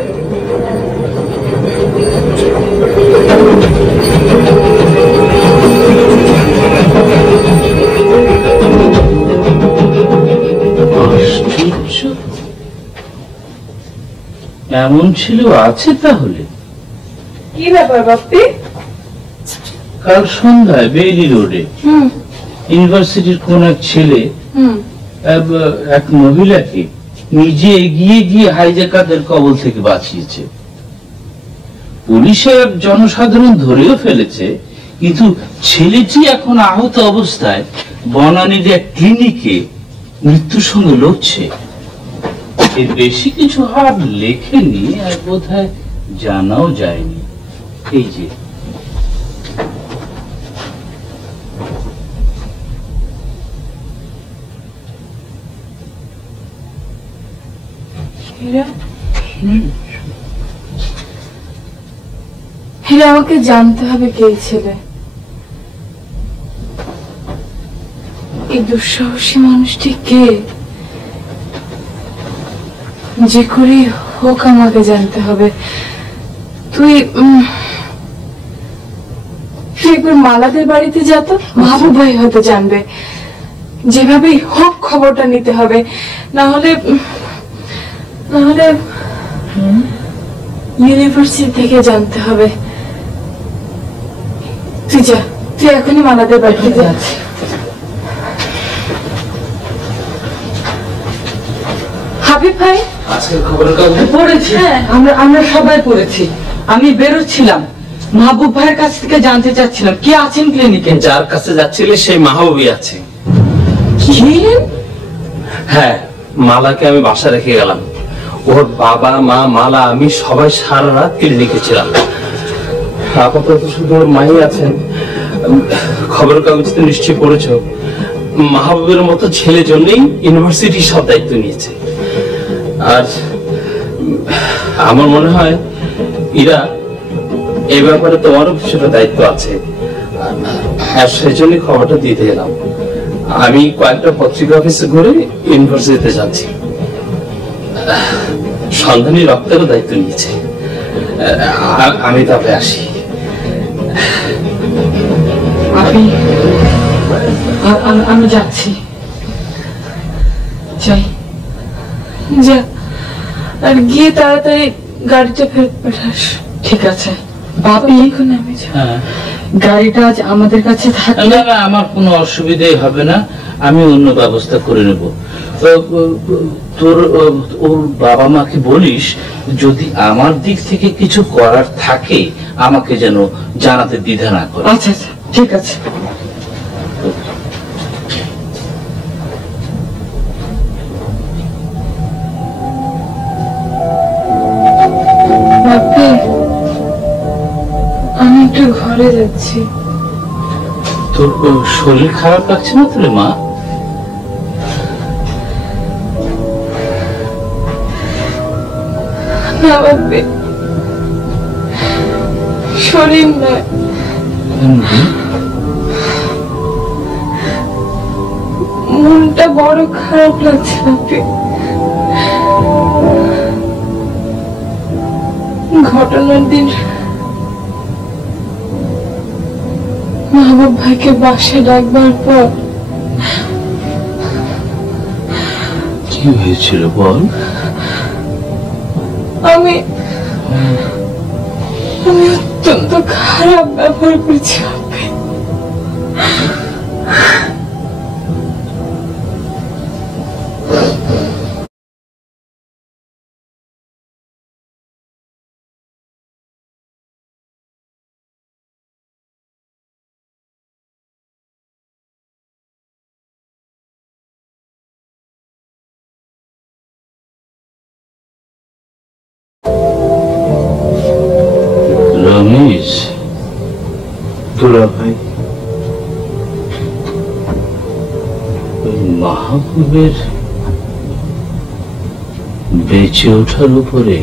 এমন ছিল আছে তাহলে? কি ব্যাপার বাপ্পি? কাল সন্ধ্যায় বেইলি রোডে ইউনিভার্সিটির কোন এক ছেলে এক মহিলাকে নিজে এগিয়ে গিয়ে হাইজ্যাকারদের কবল থেকে বাঁচিয়েছে। পুলিশের জনসাধারণ ধরেও ফেলেছে, কিন্তু ছেলেটি এখন আহত অবস্থায় বনানীর এক ক্লিনিকে মৃত্যুর সঙ্গে লড়ছে। এর বেশি কিছু আর লেখেনি, আর বোধহয় জানাও যায়নি। এই যে হীরা, আমাকে জানতে হবে কে ছেলে। এই দুঃসাহসী মানুষটি কে? যে করেই হোক আমাকে জানতে হবে। তুই একবার মালাদের বাড়িতে যা তো, মাহবুব ভাই হয়তো জানবে। যেভাবেই হোক খবরটা নিতে হবে, না হলে ইউনিভার্সিটি থেকে জানতে হবে। তুই যা, তুই এখনই মালাদের বাড়িতে যা। হাবিব ভাই, আজকের খবরের কাগজে পড়েছি। আমরা সবাই পড়েছি। আমি বেরোচ্ছিলাম, মাহবুব ভাইয়ের কাছ থেকে জানতে চাচ্ছিলাম কে আছেন ক্লিনিকে। যার কাছে যাচ্ছিলে সেই মাহবুবই আছে। হ্যাঁ, মালাকে আমি বাসা রেখে গেলাম। ওর বাবা মা মালা আমি সবাই সারা রাত ক্লিনিকে ছিলাম। আপাতত শুধু ওর মাই আছেন। খবরের কাগজে নিশ্চয়ই পড়েছ, মাহবুবের মতো ছেলে জন্যই ইউনিভার্সিটি সব দায়িত্ব নিয়েছে। আর আমার মনে হয় ইরা, এই ব্যাপারে তোমারও কিছুটা দায়িত্ব আছে। আর সেই জন্য খবরটা দিতে এলাম। আমি কয়েকটা পত্রিকা অফিসে ঘুরে ইউনিভার্সিটিতে যাচ্ছি। সন্ধানী রক্তেরও দায়িত্ব নিয়েছে। আমি তবে আসি। আমি যাচ্ছি। যাই, যা, আর গিয়ে তাড়াতাড়ি গাড়িটা ফেরত পাঠাস। ঠিক আছে বাপি, গাড়িটা আজ আমাদের কাছে থাকলে আমার কোনো অসুবিধাই হবে না। আমি অন্য ব্যবস্থা করে নেব। তোর ওর বাবা মাকে বলিস, যদি আমার দিক থেকে কিছু করার থাকে আমাকে যেন জানাতে দ্বিধা না করে। আচ্ছা আচ্ছা, ঠিক আছে। আমি একটু ঘরে যাচ্ছি। তোর শরীর খারাপ লাগছে না তোর মা? না বাপি, শরীর নয়, মনটা বড় খারাপ লাগছে বাপি। ঘটনার দিন মাহবুব ভাইকে বাসায় ডাকবার পর কি হয়েছিল বল? আমি অত্যন্ত খারাপ ব্যবহার করেছি। দুলা ভাই, ওই মাহবুবের বেঁচে ওঠার উপরে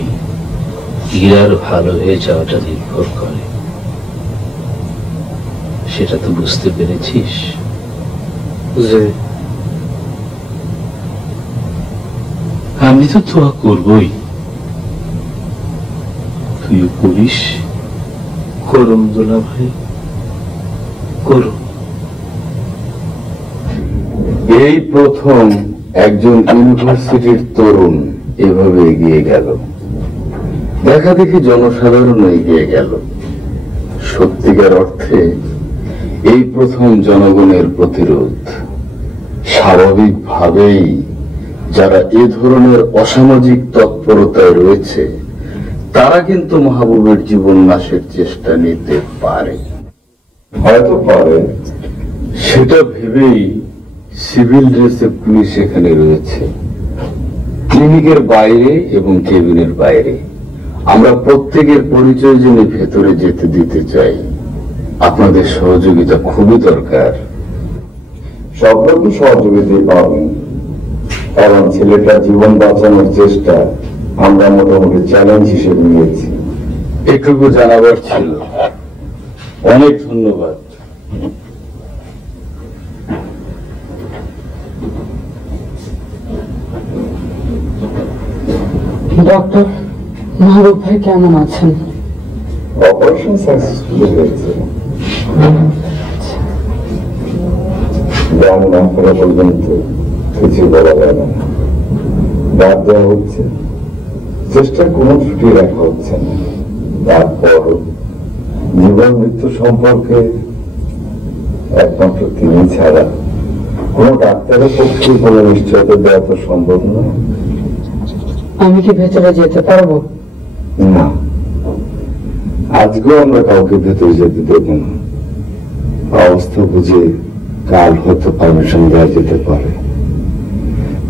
ইরার ভালো হয়ে যাওয়াটা নির্ভর করে, সেটা তো বুঝতে পেরেছিস? আমি তো দোয়া করবই, তুইও করিস। করুন দুলা ভাই, করুন। এই প্রথম একজন ইউনিভার্সিটির তরুণ এভাবে এগিয়ে গেল, দেখা দেখি জনসাধারণ এগিয়ে গেল। সত্যিকার অর্থে এই প্রথম জনগণের প্রতিরোধ। স্বাভাবিকভাবেই যারা এ ধরনের অসামাজিক তৎপরতায় রয়েছে তারা কিন্তু মাহবুবের জীবন নাশের চেষ্টা নিতে পারে, হয়তো পারে। সেটা ভেবেই সিভিল ড্রেসে পুলিশ এখানে রয়েছে, ক্লিনিকের বাইরে এবং কেবিনের বাইরে। আমরা প্রত্যেকের পরিচয় জেনে ভেতরে যেতে দিতে চাই। আপনাদের সহযোগিতা খুবই দরকার। সব রকম সহযোগিতাই পাবেন, কারণ ছেলেটার জীবন বাঁচানোর চেষ্টা আমরা মোটামুটি চ্যালেঞ্জ হিসেবে নিয়েছি। এটুকু জানাবার ছিল। অনেক ধন্যবাদ। ডক্টর, মাহবুব ভাই কেমন আছেন? অপারেশন সাকসেসফুল হয়েছে, যেমন এখনো পর্যন্ত কিছু বলা যাবে না। বাদ দেওয়া হচ্ছে, চেষ্টার কোনো ত্রুটি রাখা হচ্ছে না। তারপর জীবন মৃত্যু সম্পর্কে একমাত্র তিনি ছাড়া কোন ডাক্তারের পক্ষে কোনো নিশ্চয়তা দেওয়া তো সম্ভব নয়। আমি কি ভেতরে যেতে পারবো? না, আজকেও আমরা কাউকে ভেতরে যেতে দেব না। অবস্থা বুঝে কাল হয়তো পারমিশন দেওয়া যেতে পারে।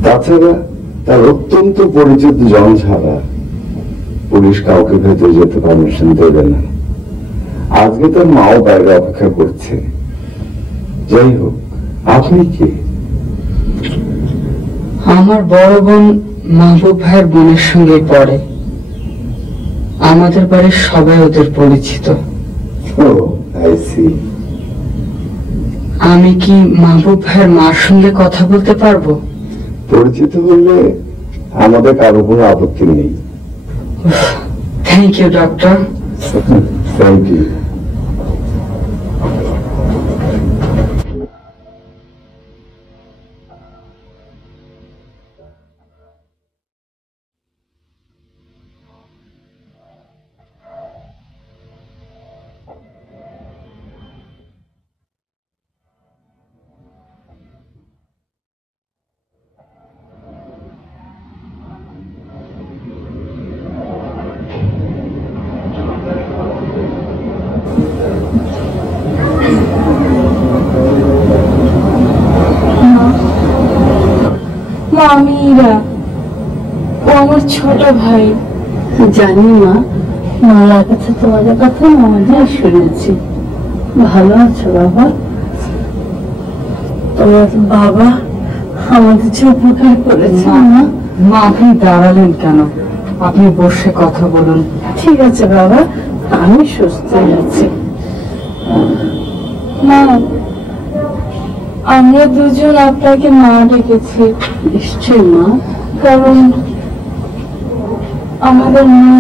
তাছাড়া তার অত্যন্ত পরিচিত জন ছাড়া পুলিশ কাউকে ভেতরে যেতে পারমিশন দেবে না। আজকে তার মাও বাইরে অপেক্ষা করছে। যাই হোক, আপনি কি? আমার বড় বোন মাহবুব ভাইয়ের বোনের সঙ্গে পড়ে। আমাদের বাড়ির সবাই ওদের পরিচিত। আমি কি মাহবুব ভাইয়ের মার সঙ্গে কথা বলতে পারবো? পরিচিত হলে আমাদের কারো কোনো আপত্তি নেই। Thank you doctor. Thank you. আমি ইরা, ও আমার ছোট ভাই। জানি মা, মালার কাছে তোমাদের কথা মজাই শুনেছি। ভালো আছো বাবা? তোমার বাবা আমাদের যে উপকার করেছে। মা, আপনি দাঁড়ালেন কেন? আপনি বসে কথা বলুন। ঠিক আছে বাবা, আমি সুস্থ আছি। মা, আমরা দুজন আপনাকে মা ডেকেছি। নিশ্চয় মা, কারণ আমাদের মা,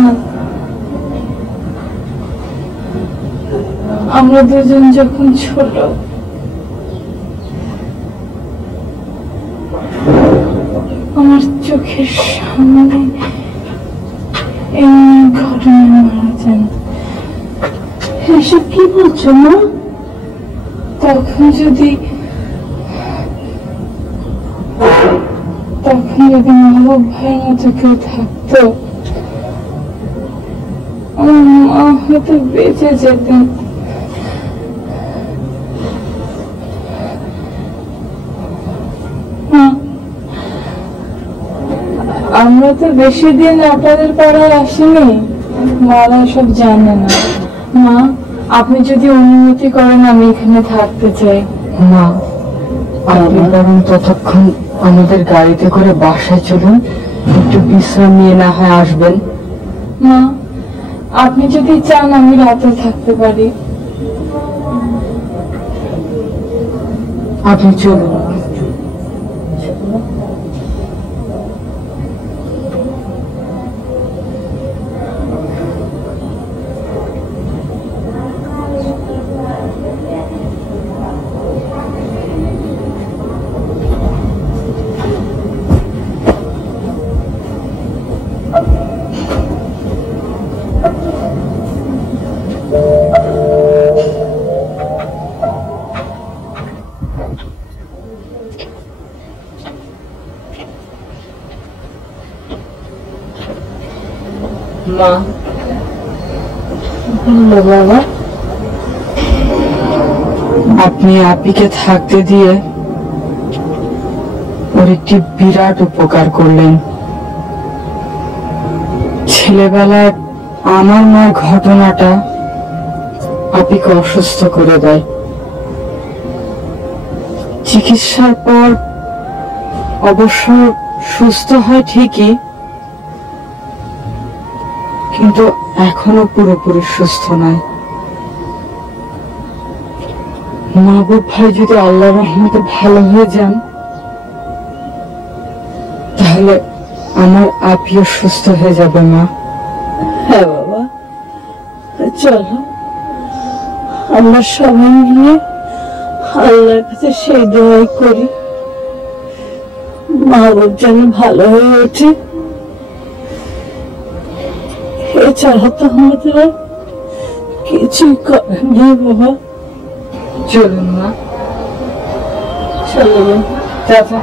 আমরা দুজন যখন ছোট আমার চোখের সামনে এই ঘটনা মারা যান। এসব কি বলছো মা? তখন যদি মাহবুব ভাইয়ের মতো কেউ থাকতো, আমার মা হয়তো বেঁচে যেতেন। আমরা তো বেশি দিন আপনাদের পাড়ায় আসিনি, মারা সব জানে না। মা, আপনি যদি অনুমতি করেন আমি এখানে থাকতে চাই। মা, আপনি বরং ততক্ষণ আমাদের গাড়িতে করে বাসায় চলুন, একটু বিশ্রাম নিয়ে না হয় আসবেন। মা, আপনি যদি চান আমি রাতে থাকতে পারি। আপনি চলুন। মা, বাবা, আপনি আপিকে থাকতে দিয়ে ওর একটি বিরাট উপকার করলেন। ছেলেবেলায় আমার মায়ের ঘটনাটা আপিকে অসুস্থ করে দেয়। চিকিৎসার পর অবশ্য সুস্থ হয় ঠিকই, কিন্তু এখনো পুরোপুরি সুস্থ নয়। মাহবুব ভাই যদি আল্লাহর রহমতে ভালো হয়ে যান, তাহলে আমার আপিও সুস্থ হয়ে যাবে। মা, হ্যাঁ বাবা, চলো আমরা সবাই মিলে আল্লাহর কাছে সেই দোয়াই করি মাহবুব যেন ভালো হয়ে ওঠে। এছাড়া তো আমাদের আর কিছুই করার নেই বাবা। চলুন মা, চলো চাচা।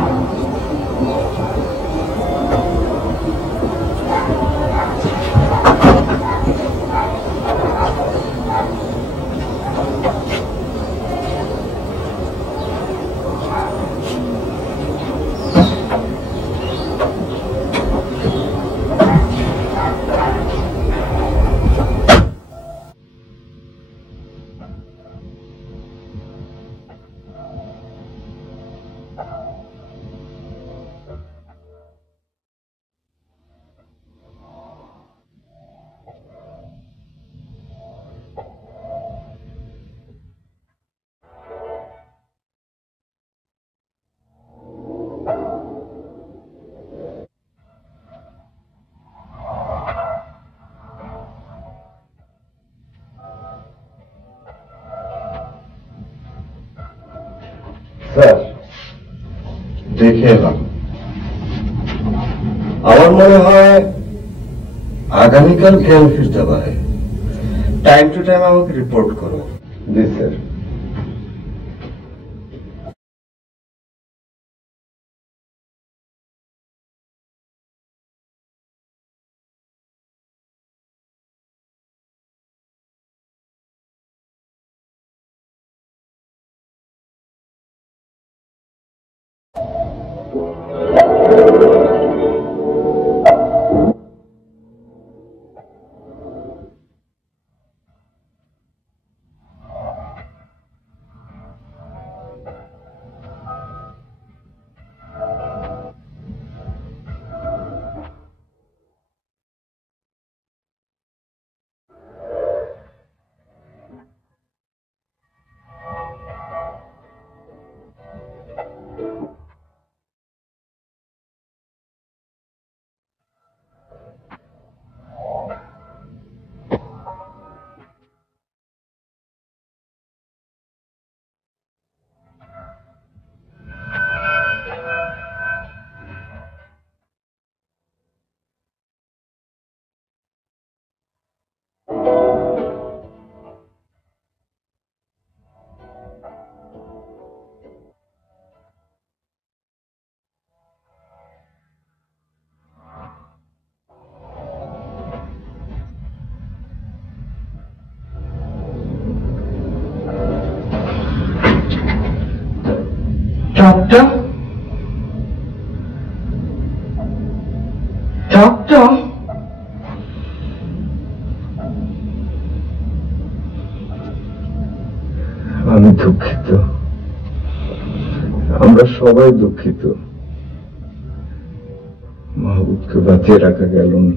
স্যার, দেখে এলাম। আমার মনে হয় আগামীকাল জ্ঞান ফিরতে পারে। টাইম টু টাইম আমাকে রিপোর্ট করো। জি স্যার। Doctor? Doctor? দুঃখিত, আমরা সবাই দুঃখিত। মাহবুবকে বাঁচিয়ে রাখা গেল না।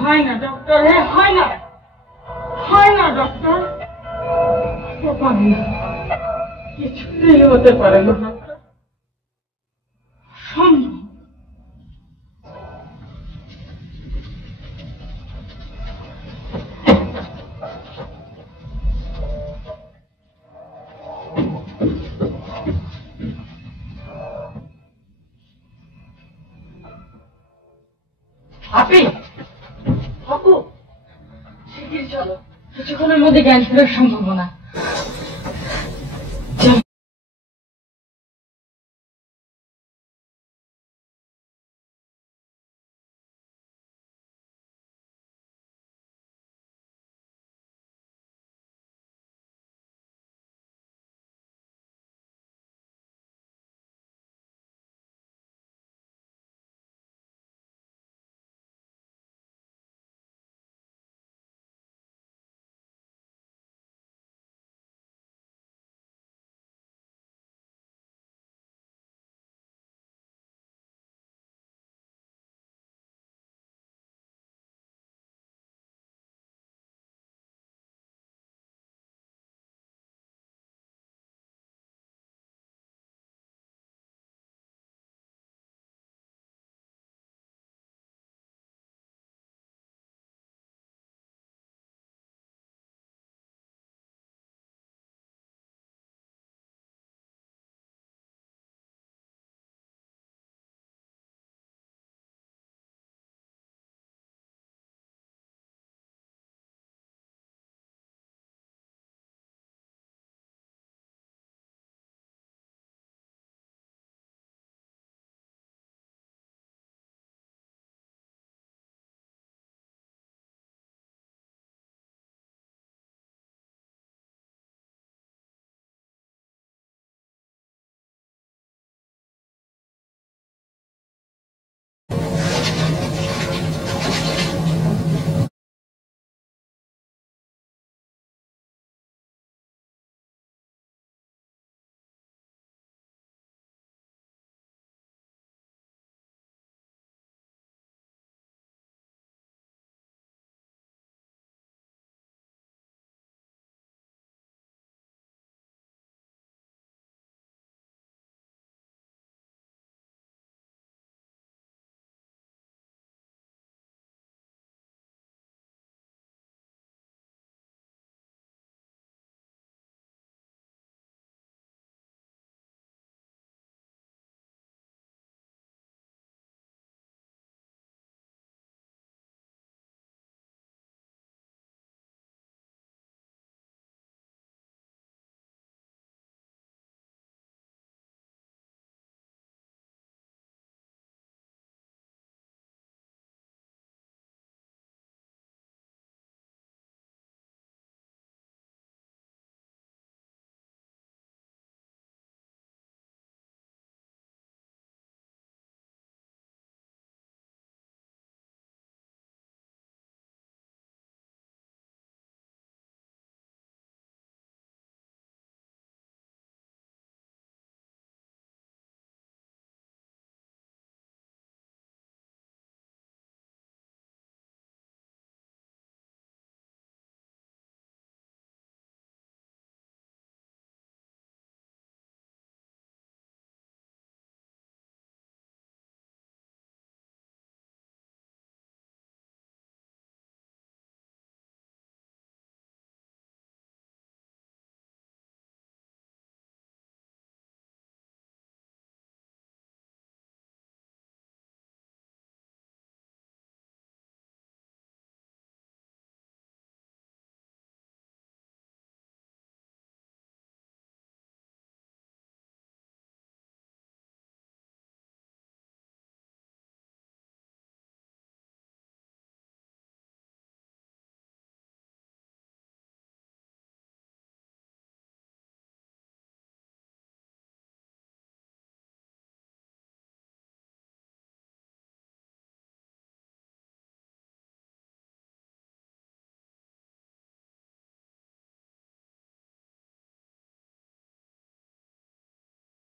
হয় না ডক্টর, হয় না, হয় না ডক্টর, কিছুতেই হতে পারে না ডক্টর, সম্ভব। আপনি আপু, শিগগির চলো, কিছুক্ষণের মধ্যে জ্ঞান ফেরার সম্ভাবনা।